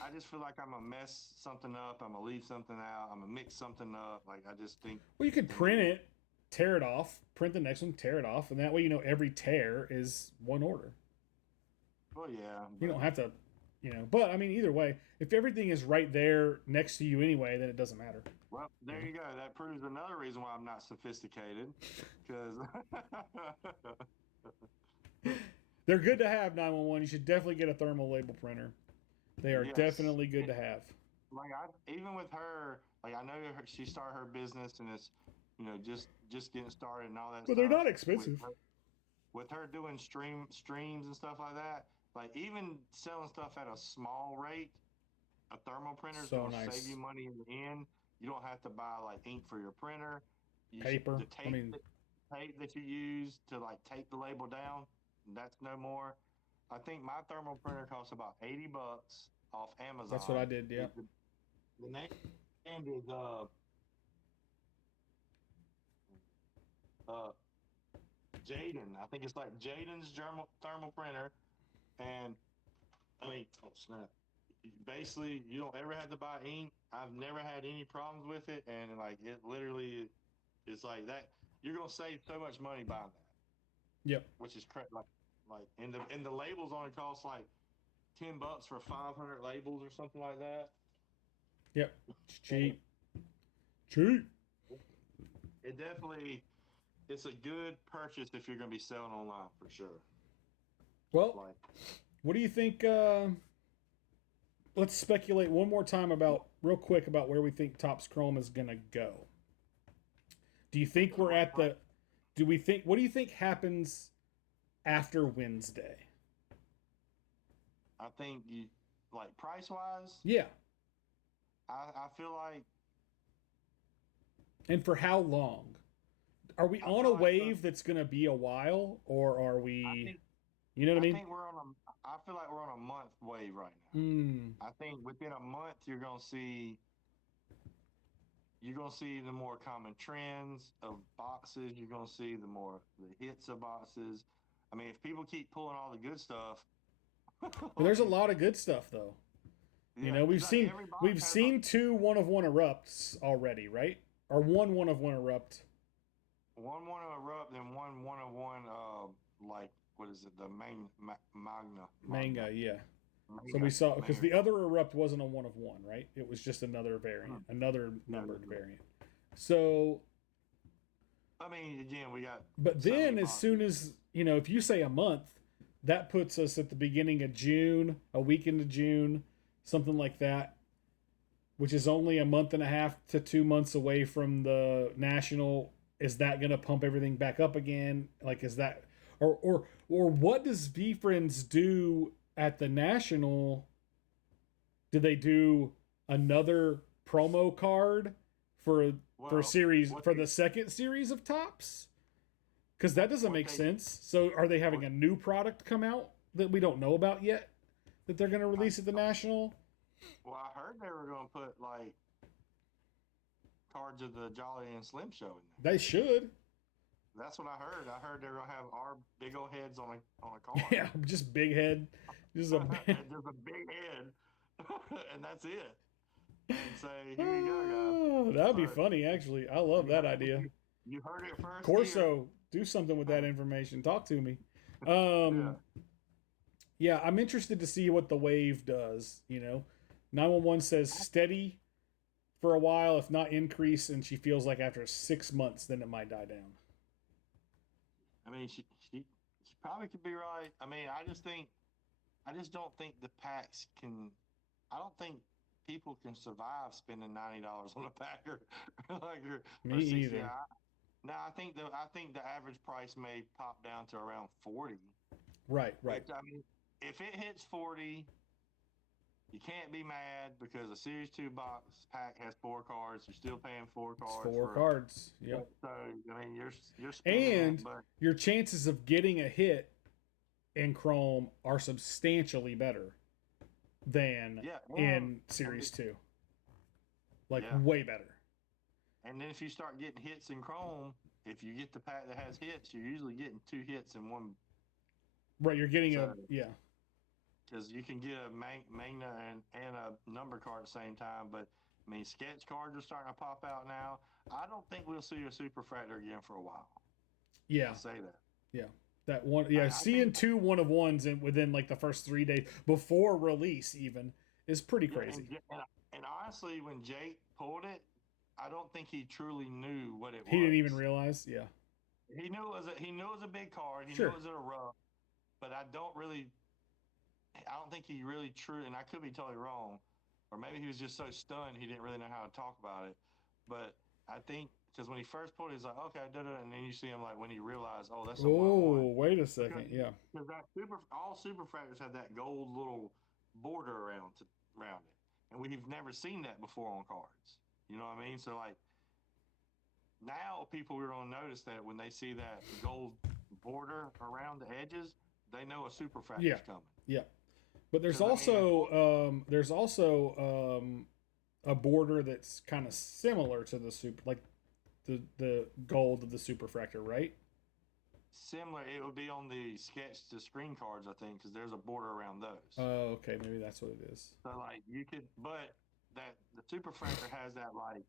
I just feel like I'm gonna mess something up. I'm gonna leave something out. I'm gonna mix something up. Like I just think Well, you could to print me, it, tear it off, print the next one, tear it off, and that way you know every tear is one order. well, yeah, You but don't have to, But I mean, either way, if everything is right there next to you anyway, then it doesn't matter. well, You there know? you go. That proves another reason why I'm not sophisticated, because They're good to have 911. You should definitely get a thermal label printer. They are yes, definitely good to have. like I even with her, like I know she started her business and it's just getting started and all that But they're stuff not expensive. with her doing streams and stuff like that. Like even selling stuff at a small rate, a thermal printer is So going to save you nice. money in the end. You don't have to buy like ink for your printer. Paper. The I mean, tape that you use to like tape the label down, that's no more. I think my thermal printer costs about $80 off that's what I Amazon. did. Yeah. The name is uh Jaden. I think it's like Jaden's thermal printer, and I mean, oh snap! Basically, you don't ever have to buy ink. I've never had any problems with it, and like it literally is like that. You're gonna save so much money buying that, Yep. which is crazy. Like, and the labels only cost like $10 for 500 labels or something like that. Yep. It's And cheap. Cheap. it definitely it's a good purchase if you're gonna be selling online for sure. Well, Like, what do you think? Let's speculate one more time real quick, about where we think Topps Chrome is going to go. Do you think we're at the. Do we think. What do you think happens after Wednesday? I think you like price wise. Yeah. I feel like And for how long? Are we I on feel a like wave that's going to be a while, or are I we. think You know what I I mean? think we're on a I feel like we're on a month wave right Hmm. now. I think within a month you're gonna see the more common trends of boxes. You're gonna see the hits of boxes. I mean, if people keep pulling all the good stuff, But there's a like lot of good stuff, though. yeah, We've exactly. seen Every box we've has a seen two one of one erupts already, right? Or one of one erupt. one of erupt and one of one. Like what is it? The main magna Manga, yeah. So we manga saw because manga. the other erupt wasn't a one of one, right? It was just another variant, another Yeah, numbered variant. So, I mean, again, we got but so many then as boxes. soon as if you say a month, that puts us at the beginning of June, a week into June, something like that, which is only a month and a half to 2 months away from the national. Is that going to pump everything back up again? Like, is that, or what does VFriends do at the national? Do they do another promo card for Well, series what for they the second series of Tops? Because that doesn't what make they sense. So are they having what a new product come out that we don't know about yet that they're going to I, release at the national? well, I heard they were going to put like cards of the Jolly and Slim show in there. They should. That's what I heard. I heard they're going to have our big old heads on a card. Yeah, just big head. Just a Just a big head, and that's it. And say, here you go, guys. oh, that'd be So funny. Actually, I love you that idea. you heard it first here. Corso, do something with that information. Talk to me. Um, Yeah. yeah, I'm interested to see what the wave does. 911 says steady for a while, if not increase, and she feels like after 6 months, then it might die down. I mean, she probably could be right. I mean, I just don't think the packs can. I don't think people can survive spending $90 on a packer like Me or either. CCI. No, I think the average price may pop down to around 40. Right, right. Which I mean, if it hits 40, you can't be mad because a Series 2 box pack has 4 cards. You're still paying 4 It's cards 4 cards. Yep. so I mean you're spending And it, but your chances of getting a hit in Chrome are substantially better than yeah, in Series 2. Like, yeah. way better. And then if you start getting hits in Chrome, if you get the pack that has hits, you're usually getting 2 hits in one. Right, you're getting So, yeah. because you can get a Magna and a number card at the same time. But I mean, sketch cards are starting to pop out now. I don't think we'll see a Superfractor again for a while. Yeah. I'll say that. Yeah. That one, yeah, I seeing think, 2 1-of-1s within like the first 3 days before release even is pretty yeah, crazy. and honestly, when Jake pulled it, I don't think he truly knew what it was. He didn't even realize. Yeah. He knew it was a big card. He Sure. knew it was a rough, but I don't think he really true, and I could be totally wrong, or maybe he was just so stunned he didn't really know how to talk about it. But I think because when he first pulled it, he's like, okay, and then you see him like when he realized, oh, that's a 1-1. Oh, wait a second. Yeah. Because all Superfractors have that gold little border around it, and we've never seen that before on cards. You know what I mean? So like now people are gonna notice that when they see that gold border around the edges, they know a Superfractor's Yeah. coming. Yeah. But there's 'Cause, I mean, also a border that's kind of similar to the super, like the gold of the Superfractor, right? similar, it would be on the sketch to screen cards, I think, because there's a border around those. Oh, okay, maybe that's what it is. So like you could, but that the Superfractor has that like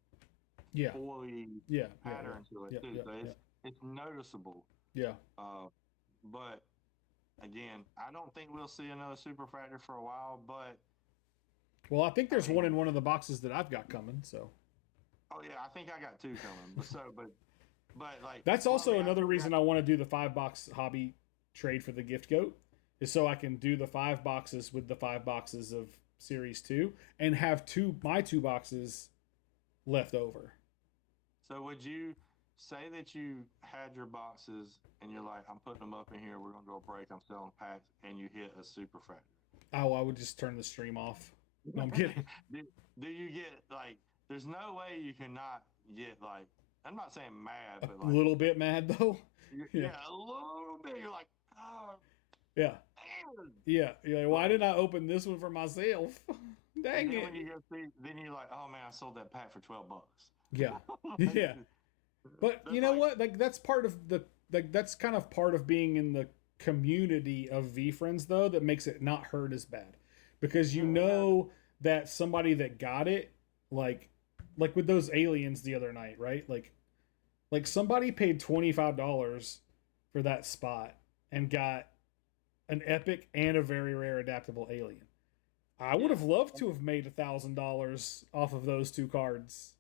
Yeah. foily Yeah. pattern to it too, so it's noticeable. Yeah. But again, I don't think we'll see another Superfractor for a while. But Well, I think there's one in one of the boxes that I've got coming. So. Oh yeah, I think I got 2 coming. But like That's also another reason I want to do the 5-box hobby trade for the gift goat, is so I can do the 5 boxes with the 5 boxes of Series 2 and have my 2 boxes left over. So would you say that you had your boxes and you're like, I'm putting them up in here, we're gonna go break, I'm selling packs, and you hit a Superfractor? Oh, I would just turn the stream off. No, I'm kidding. do you get like? There's no way you cannot get like. I'm not saying mad, but A like little bit mad though. yeah, a little bit. You're like, oh, yeah, man. yeah. You're like, why didn't I open this one for myself? Dang then it. When you go see, then you're like, oh man, I sold that pack for $12. Yeah, yeah. But you know what? Like that's part of that's kind of part of being in the community of VFriends though, that makes it not hurt as bad, because you know that somebody that got it, like with those aliens the other night, right? Like somebody paid $25 for that spot and got an epic and a very rare adaptable alien. I would have loved to have made $1,000 off of those 2 cards,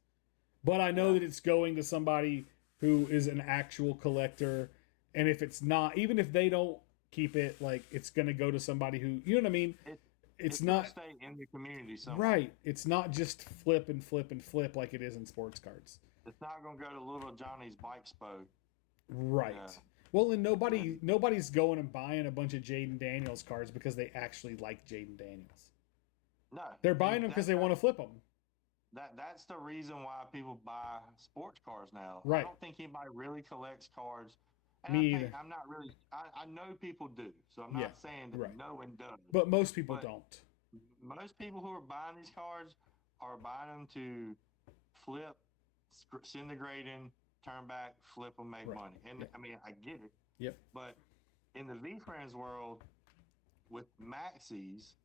but I know that it's going to somebody who is an actual collector, and if it's not, even if they don't keep it, like it's going to go to somebody who, you know what I mean? It's not stay in the community somewhere. Right. It's not just flip and flip and flip like it is in sports cards. It's not gonna go to little Johnny's bike spoke. Right. Yeah. Well, and nobody's going and buying a bunch of Jaden Daniels cards because they actually like Jaden Daniels. No. They're buying them because they want to flip them. That's the reason why people buy sports cards now. Right. I don't think anybody really collects cards. And Me either. I'm not really. I know people do, so I'm not saying that no one does. But most people don't. Most people who are buying these cards are buying them to flip, send the grade in, turn back, flip them, make money. And I mean, I get it. Yep. But in the VFriends world, with Maxis,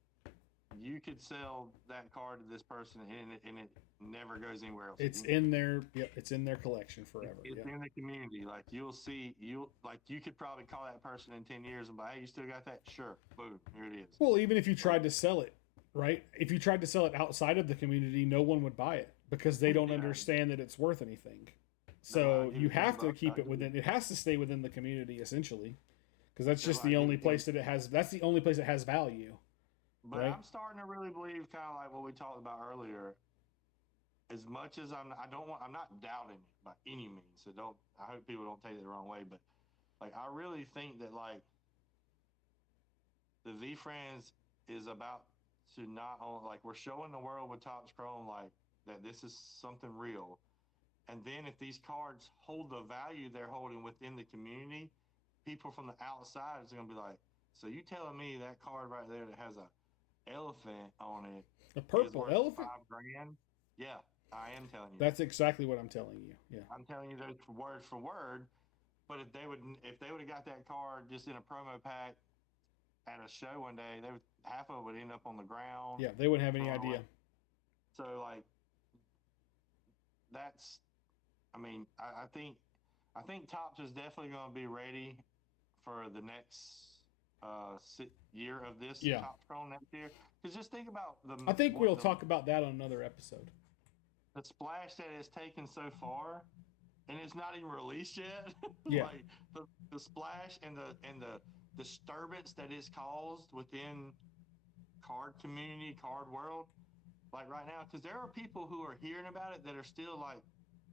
you could sell that card to this person and it never goes anywhere else. It's in their it's in their collection forever. It's in the community. Like you could probably call that person in 10 years and be like, hey, you still got that? Sure. Boom, here it is. Well, even if you tried to sell it, right? If you tried to sell it outside of the community, no one would buy it because they don't understand that it's worth anything. So you have to keep it within. It has to stay within the community essentially, because that's just the only place that it has. That's the only place it has value. But I'm starting to really believe, kind of like what we talked about earlier. As much as I'm not doubting it by any means. So I hope people don't take it the wrong way. But like, I really think that like the VFriends is about to not only like we're showing the world with Topps Chrome like that this is something real. And then if these cards hold the value they're holding within the community, people from the outside is going to be like, so you telling me that card right there that has a elephant on it A is purple worth elephant? $5,000? Yeah, I am telling you That's that. exactly what I'm telling you. Yeah. I'm telling you those word for word. But if they would have got that card just in a promo pack at a show one day, half of it would end up on the ground, Yeah, they wouldn't have any thrown away. idea. So like that's, I mean, I think Topps is definitely going to be ready for the next year of this Yeah. Topps Chrome next year. Because just think about I think we'll talk about that on another episode. the splash that it's taken so far, and it's not even released yet. Yeah. Like the splash and the disturbance that it's caused within card community, card world, like right now, because there are people who are hearing about it that are still like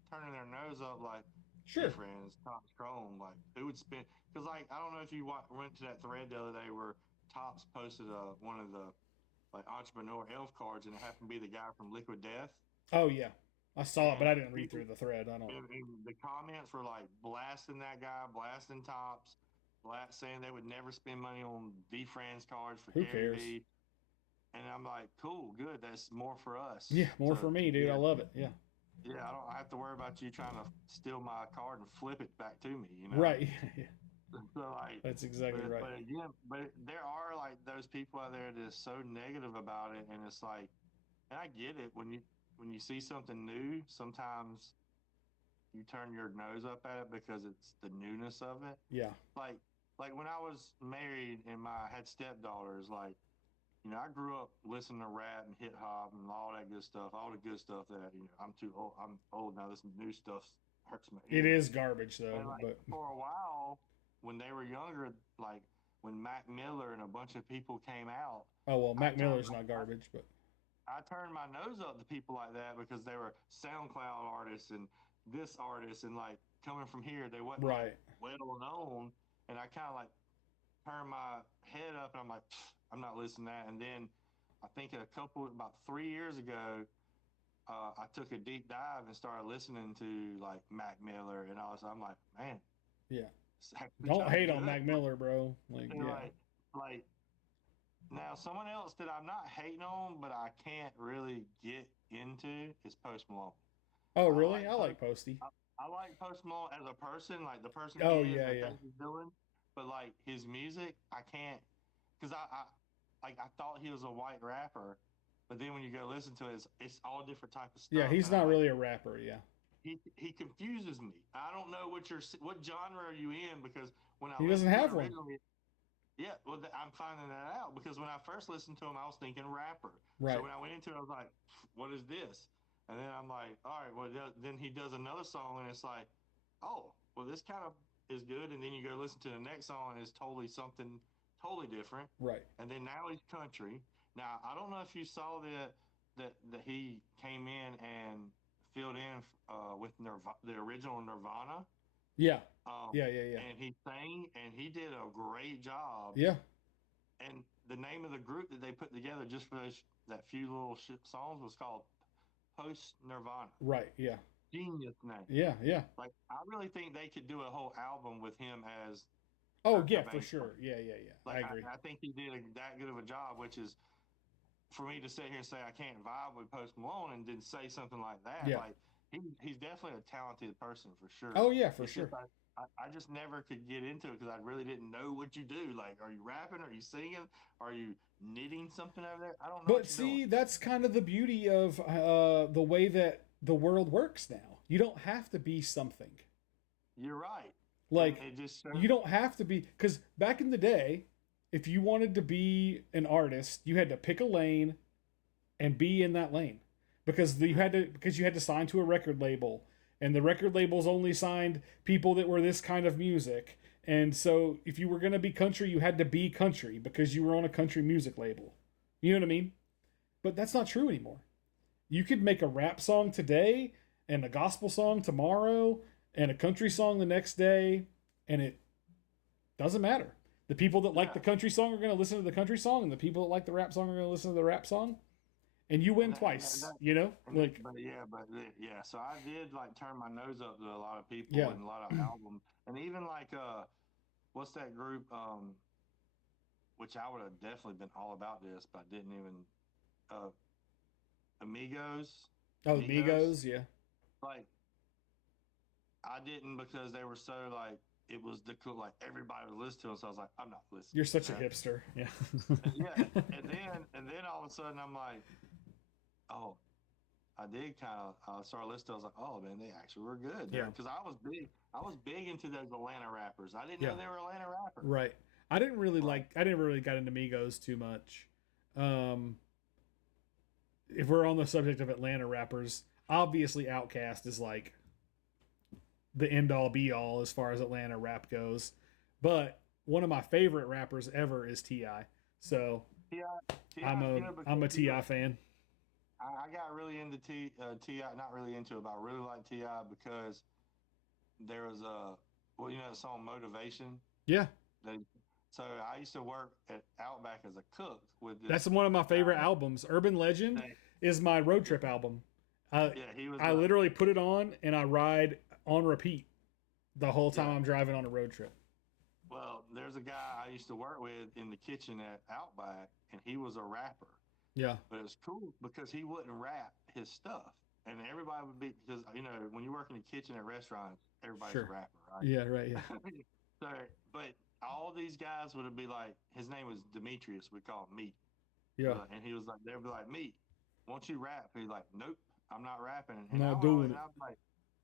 turning their nose up, like, Sure. hey friends, Topps Chrome, like who would spend? Because like I don't know if you went to that thread the other day where Topps posted one of the like entrepreneur elf cards, and it happened to be the guy from Liquid Death. Oh yeah, I saw it, but And I didn't read people, through the thread. I don't. and the comments were like blasting that guy, blasting Topps, saying they would never spend money on V-Friends cards for Who Gary cares? V. And I'm like, cool, good. That's more for us. Yeah, more for me, dude. I love it. Yeah. Yeah, I don't have to worry about you trying to steal my card and flip it back to me, you know? Right. So like That's exactly right. But again, there are like those people out there that's so negative about it, and it's like, and I get it when you see something new, sometimes you turn your nose up at it because it's the newness of it. Yeah. Like when I was married and I had stepdaughters, like, you know, I grew up listening to rap and hip hop and all that good stuff, all the good stuff that, you know, I'm too old. I'm old now. This new stuff hurts my ears. It is garbage though. And like but for a while, when they were younger, like when Mac Miller and a bunch of people came out. Oh well, Mac Miller's not garbage, but I turned my nose up to people like that because they were SoundCloud artists and this artist, and like coming from here, they wasn't right. like well known, and I kind of like turned my head up and I'm like, I'm not listening to that. And then I think about 3 years ago, I took a deep dive and started listening to like Mac Miller, and I'm like, man, yeah. Don't hate good. on Mac Miller, bro. Like, and yeah. Like now, someone else that I'm not hating on, but I can't really get into is Post Malone. Oh, really? I like Posty. I like Post Malone as a person, like the person oh, he is, yeah, the yeah. things he's doing. But like his music, I can't, because I thought he was a white rapper, but then when you go listen to it, it's all different type of stuff. Yeah, he's not really a rapper. Yeah. He confuses me. I don't know what genre are you in, because when I he doesn't have one. Yeah, well, I'm finding that out because when I first listened to him, I was thinking rapper. Right. So when I went into it, I was like, what is this? And then I'm like, all right, well, then he does another song, and it's like, oh, well, this kind of is good. And then you go listen to the next song, and it's totally something totally different. Right. And then now he's country. Now, I don't know if you saw that he came in and filled in with the original Nirvana. Yeah. Yeah. And he sang, and he did a great job. Yeah. And the name of the group that they put together just for that few little songs was called Post Nirvana. Right. Yeah. Genius name. Yeah. Yeah. Like, I really think they could do a whole album with him as. Oh yeah, for sure. Yeah. Like, I agree. I think he did that good of a job, which is for me to sit here and say I can't vibe with Post Malone and then say something like that. Yeah. Like, he's definitely a talented person for sure. Oh yeah, for sure. I just never could get into it because I really didn't know what you do. Like, are you rapping? Are you singing? Are you knitting something over there? I don't know. But see, that's kind of the beauty of the way that the world works now. You don't have to be something. You're right. Like, you don't have to be, because back in the day, if you wanted to be an artist, you had to pick a lane and be in that lane because you had to sign to a record label. And the record labels only signed people that were this kind of music. And so if you were going to be country, you had to be country because you were on a country music label. You know what I mean? But that's not true anymore. You could make a rap song today and a gospel song tomorrow and a country song the next day, and it doesn't matter. The people that like Yeah. the country song are going to listen to the country song, and the people that like the rap song are going to listen to the rap song. And you win twice, you know? Like, Yeah. So I did like turn my nose up to a lot of people Yeah. and a lot of albums, and even like what's that group? Which I would have definitely been all about this, but I didn't even. Uh, Amigos. oh, the Migos, yeah. Like I didn't because they were so like it was the cool like everybody would listen to them. So I was like, I'm not listening. You're such to a that. hipster. Yeah. Yeah, and then all of a sudden I'm like, oh, I did kind of start listening. I was like, oh man, they actually were good. Yeah. Because I was big into those Atlanta rappers. I didn't Yeah. know they were Atlanta rappers. Right. I didn't really got into Migos too much. If we're on the subject of Atlanta rappers, obviously Outkast is like the end all be all as far as Atlanta rap goes. But one of my favorite rappers ever is T.I. So I'm a T.I. fan. I got really into T.I. Not really into it, but I really like T.I. because there was well, you know the song Motivation? Yeah. So I used to work at Outback as a cook with this. That's one of my favorite albums. Urban Legend is my road trip album. I literally put it on and I ride on repeat the whole time I'm driving on a road trip. Well, there's a guy I used to work with in the kitchen at Outback, and he was a rapper. Yeah. But it was cool because he wouldn't rap his stuff. And everybody would be, because, you know, when you work in the kitchen at restaurants, everybody's a rapper, right? Yeah, right, yeah. So, but all these guys would be like, his name was Demetrius, we call him Meat. Yeah. And he was like, they'd be like, Meat, won't you rap? He's like, nope, I'm not rapping. And not doing it.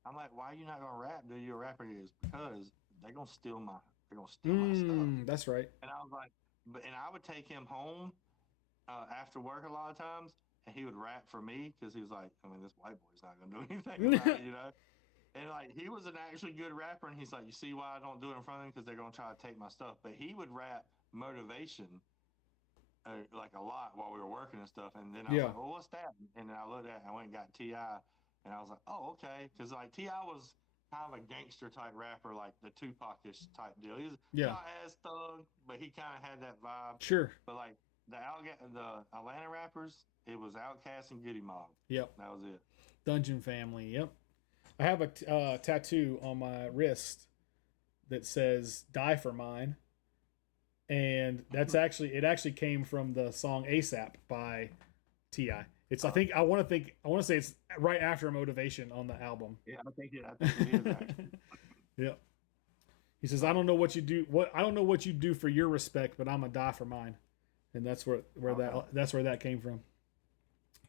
I'm like, why are you not gonna rap? Do you a rapper? He is because they're gonna steal my stuff. That's right. And I was like, and I would take him home after work a lot of times, and he would rap for me because he was like, I mean, this white boy's not gonna do anything about it, you know. And like he was an actually good rapper, and he's like, you see why I don't do it in front of him because they're gonna try to take my stuff. But he would rap motivation like a lot while we were working and stuff. And then I was like, well, what's that? And then I looked at it, and I went and got T.I. And I was like, oh, okay, because like T.I. was kind of a gangster type rapper, like the Tupac-ish type deal. He was not as thug, but he kind of had that vibe. Sure. But like the Atlanta rappers, it was Outkast and Goody Mob. Yep. That was it. Dungeon Family. Yep. I have a tattoo on my wrist that says "Die for Mine," and that's actually came from the song "ASAP" by T.I. It's I want to say it's right after Motivation on the album. Yeah, I think it is actually. Yep. He says, "I don't know what you do for your respect, but I'm a die for mine," and that's where that came from.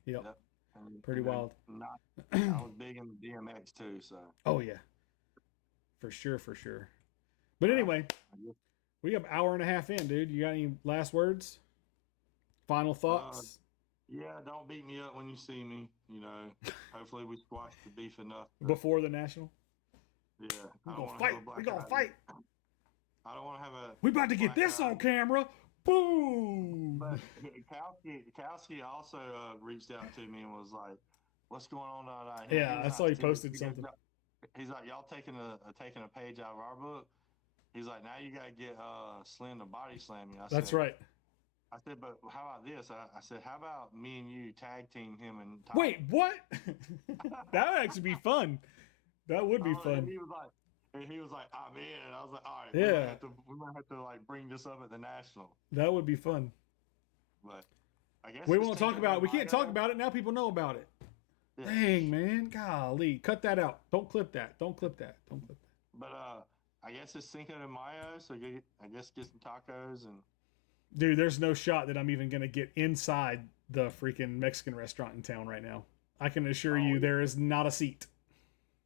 Yep. Pretty wild. I was big into DMX too, so. Oh yeah. For sure. But anyway, we have an hour and a half in, dude. You got any last words? Final thoughts? Yeah, don't beat me up when you see me. You know, hopefully we squash the beef enough. Before the national? Yeah. We're going to fight. We're going to fight. I don't want to have a... We about to get this on camera. Boom! But Kowski also reached out to me and was like, what's going on tonight? Yeah, I saw he posted something. He's like, y'all taking a page out of our book? He's like, now you got to get Slimm to body slam you. That's right. I said, but how about this? I said, how about me and you tag team him and Tom? Wait, what? That would actually be fun. That would be fun. And he was like, I'm in. And I was like, all right, yeah. we might have to like bring this up at the national. That would be fun. But I guess we won't talk about it. We can't talk about it. Now people know about it. Yeah. Dang, man. Golly. Cut that out. Don't clip that. But I guess it's Cinco de Mayo, so I guess get some tacos and... Dude, there's no shot that I'm even going to get inside the freaking Mexican restaurant in town right now. I can assure you there is not a seat.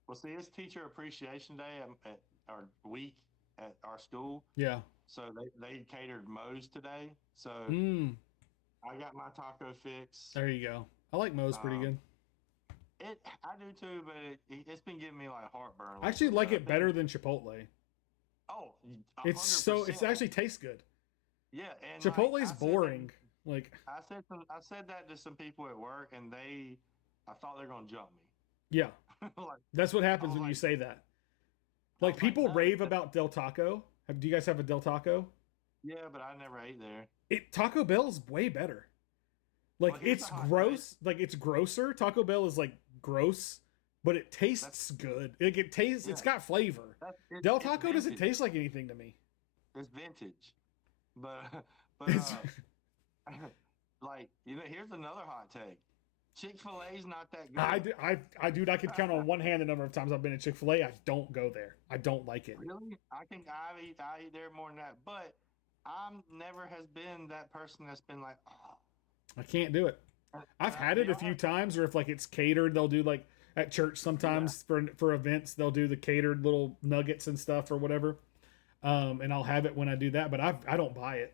Well, see, it's Teacher Appreciation Day at our week at our school. Yeah. So they catered Moe's today. So I got my taco fix. There you go. I like Moe's pretty good. I do too, but it's been giving me like heartburn. I actually like it better than Chipotle. Oh, 100%. It actually tastes good. Yeah, and Chipotle's boring. I said that to some people at work, and I thought they're gonna jump me. Yeah, that's what happens when you say that. Like people rave about Del Taco. Do you guys have a Del Taco? Yeah, but I never ate there. Taco Bell's way better. Like Well, here's it's a hot gross. Like it's grosser. Taco Bell is like gross, but it take. tastes good. Like it tastes. It's Yeah, got flavor. it's Del it's Taco doesn't vintage. taste like anything to me. It's vintage. But but It's, like here's another hot take. Chick-fil-A's not that I, good. do- dude, I could count on one hand the number of times I've been at Chick-fil-A. I don't go there. I don't like it. Really? I eat there more than that. But I'm never has been that person that's been like, oh. I can't do it. I've had it a Y'all few have, times, or if like it's catered, they'll do like at church yeah. sometimes for events, they'll do the catered little nuggets and stuff or whatever. And I'll have it when I do that, but I don't buy it.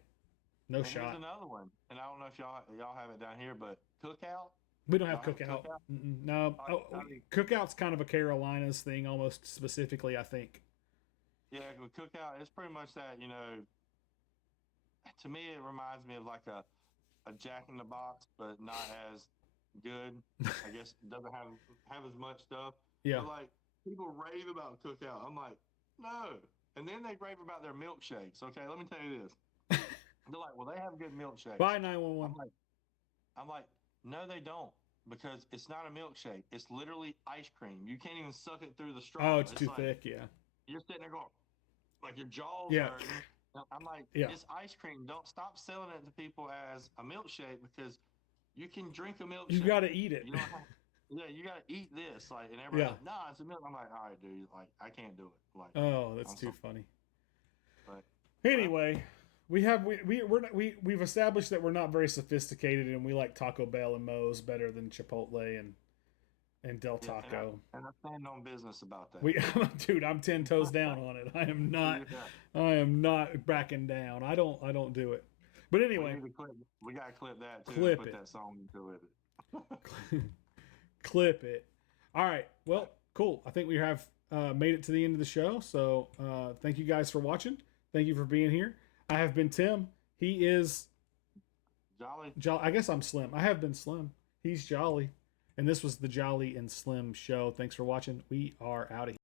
No And shot. here's another one, and I don't know if y'all have it down here, but Cookout. We don't have Y'all have cookout. Cookout? No, I mean, cookout's kind of a Carolinas thing, almost specifically, I think. yeah, with Cookout, it's pretty much that. To me, it reminds me of like a Jack in the Box, but not as good. I guess it doesn't have as much stuff. Yeah. But like people rave about Cookout. I'm like, no. And then they rave about their milkshakes. Okay, let me tell you this. They're like, well, they have good milkshakes. Bye 911. I'm like, no, they don't, because it's not a milkshake. It's literally ice cream. You can't even suck it through the straw. Oh, it's too like, thick. Yeah. You're sitting there going, like your jaws Yeah. hurting. I'm like, Yeah. it's ice cream. Don't stop selling it to people as a milkshake, because you can drink a milkshake. You got to eat it. You don't have, yeah, you got to eat this. Like, and everybody's Yeah. like, nah, it's a milk. I'm like, all right, dude. Like, I can't do it. Like, Oh, that's I'm too sorry. funny. But Anyway, we've established that we're not very sophisticated, and we like Taco Bell and Moe's better than Chipotle and Del yeah, Taco. and I stand on business about that. We, dude, I'm 10 toes down on it. I am not. Yeah. I am not backing down. I don't do it. But anyway, We gotta clip that too. Clip and put it. that song into it. clip it. All right. Well, cool. I think we have made it to the end of the show. So thank you guys for watching. Thank you for being here. I have been Tim. He is Jolly. I guess I'm Slim. I have been Slim. He's Jolly. And this was the Jolly and Slim show. Thanks for watching. We are out of here.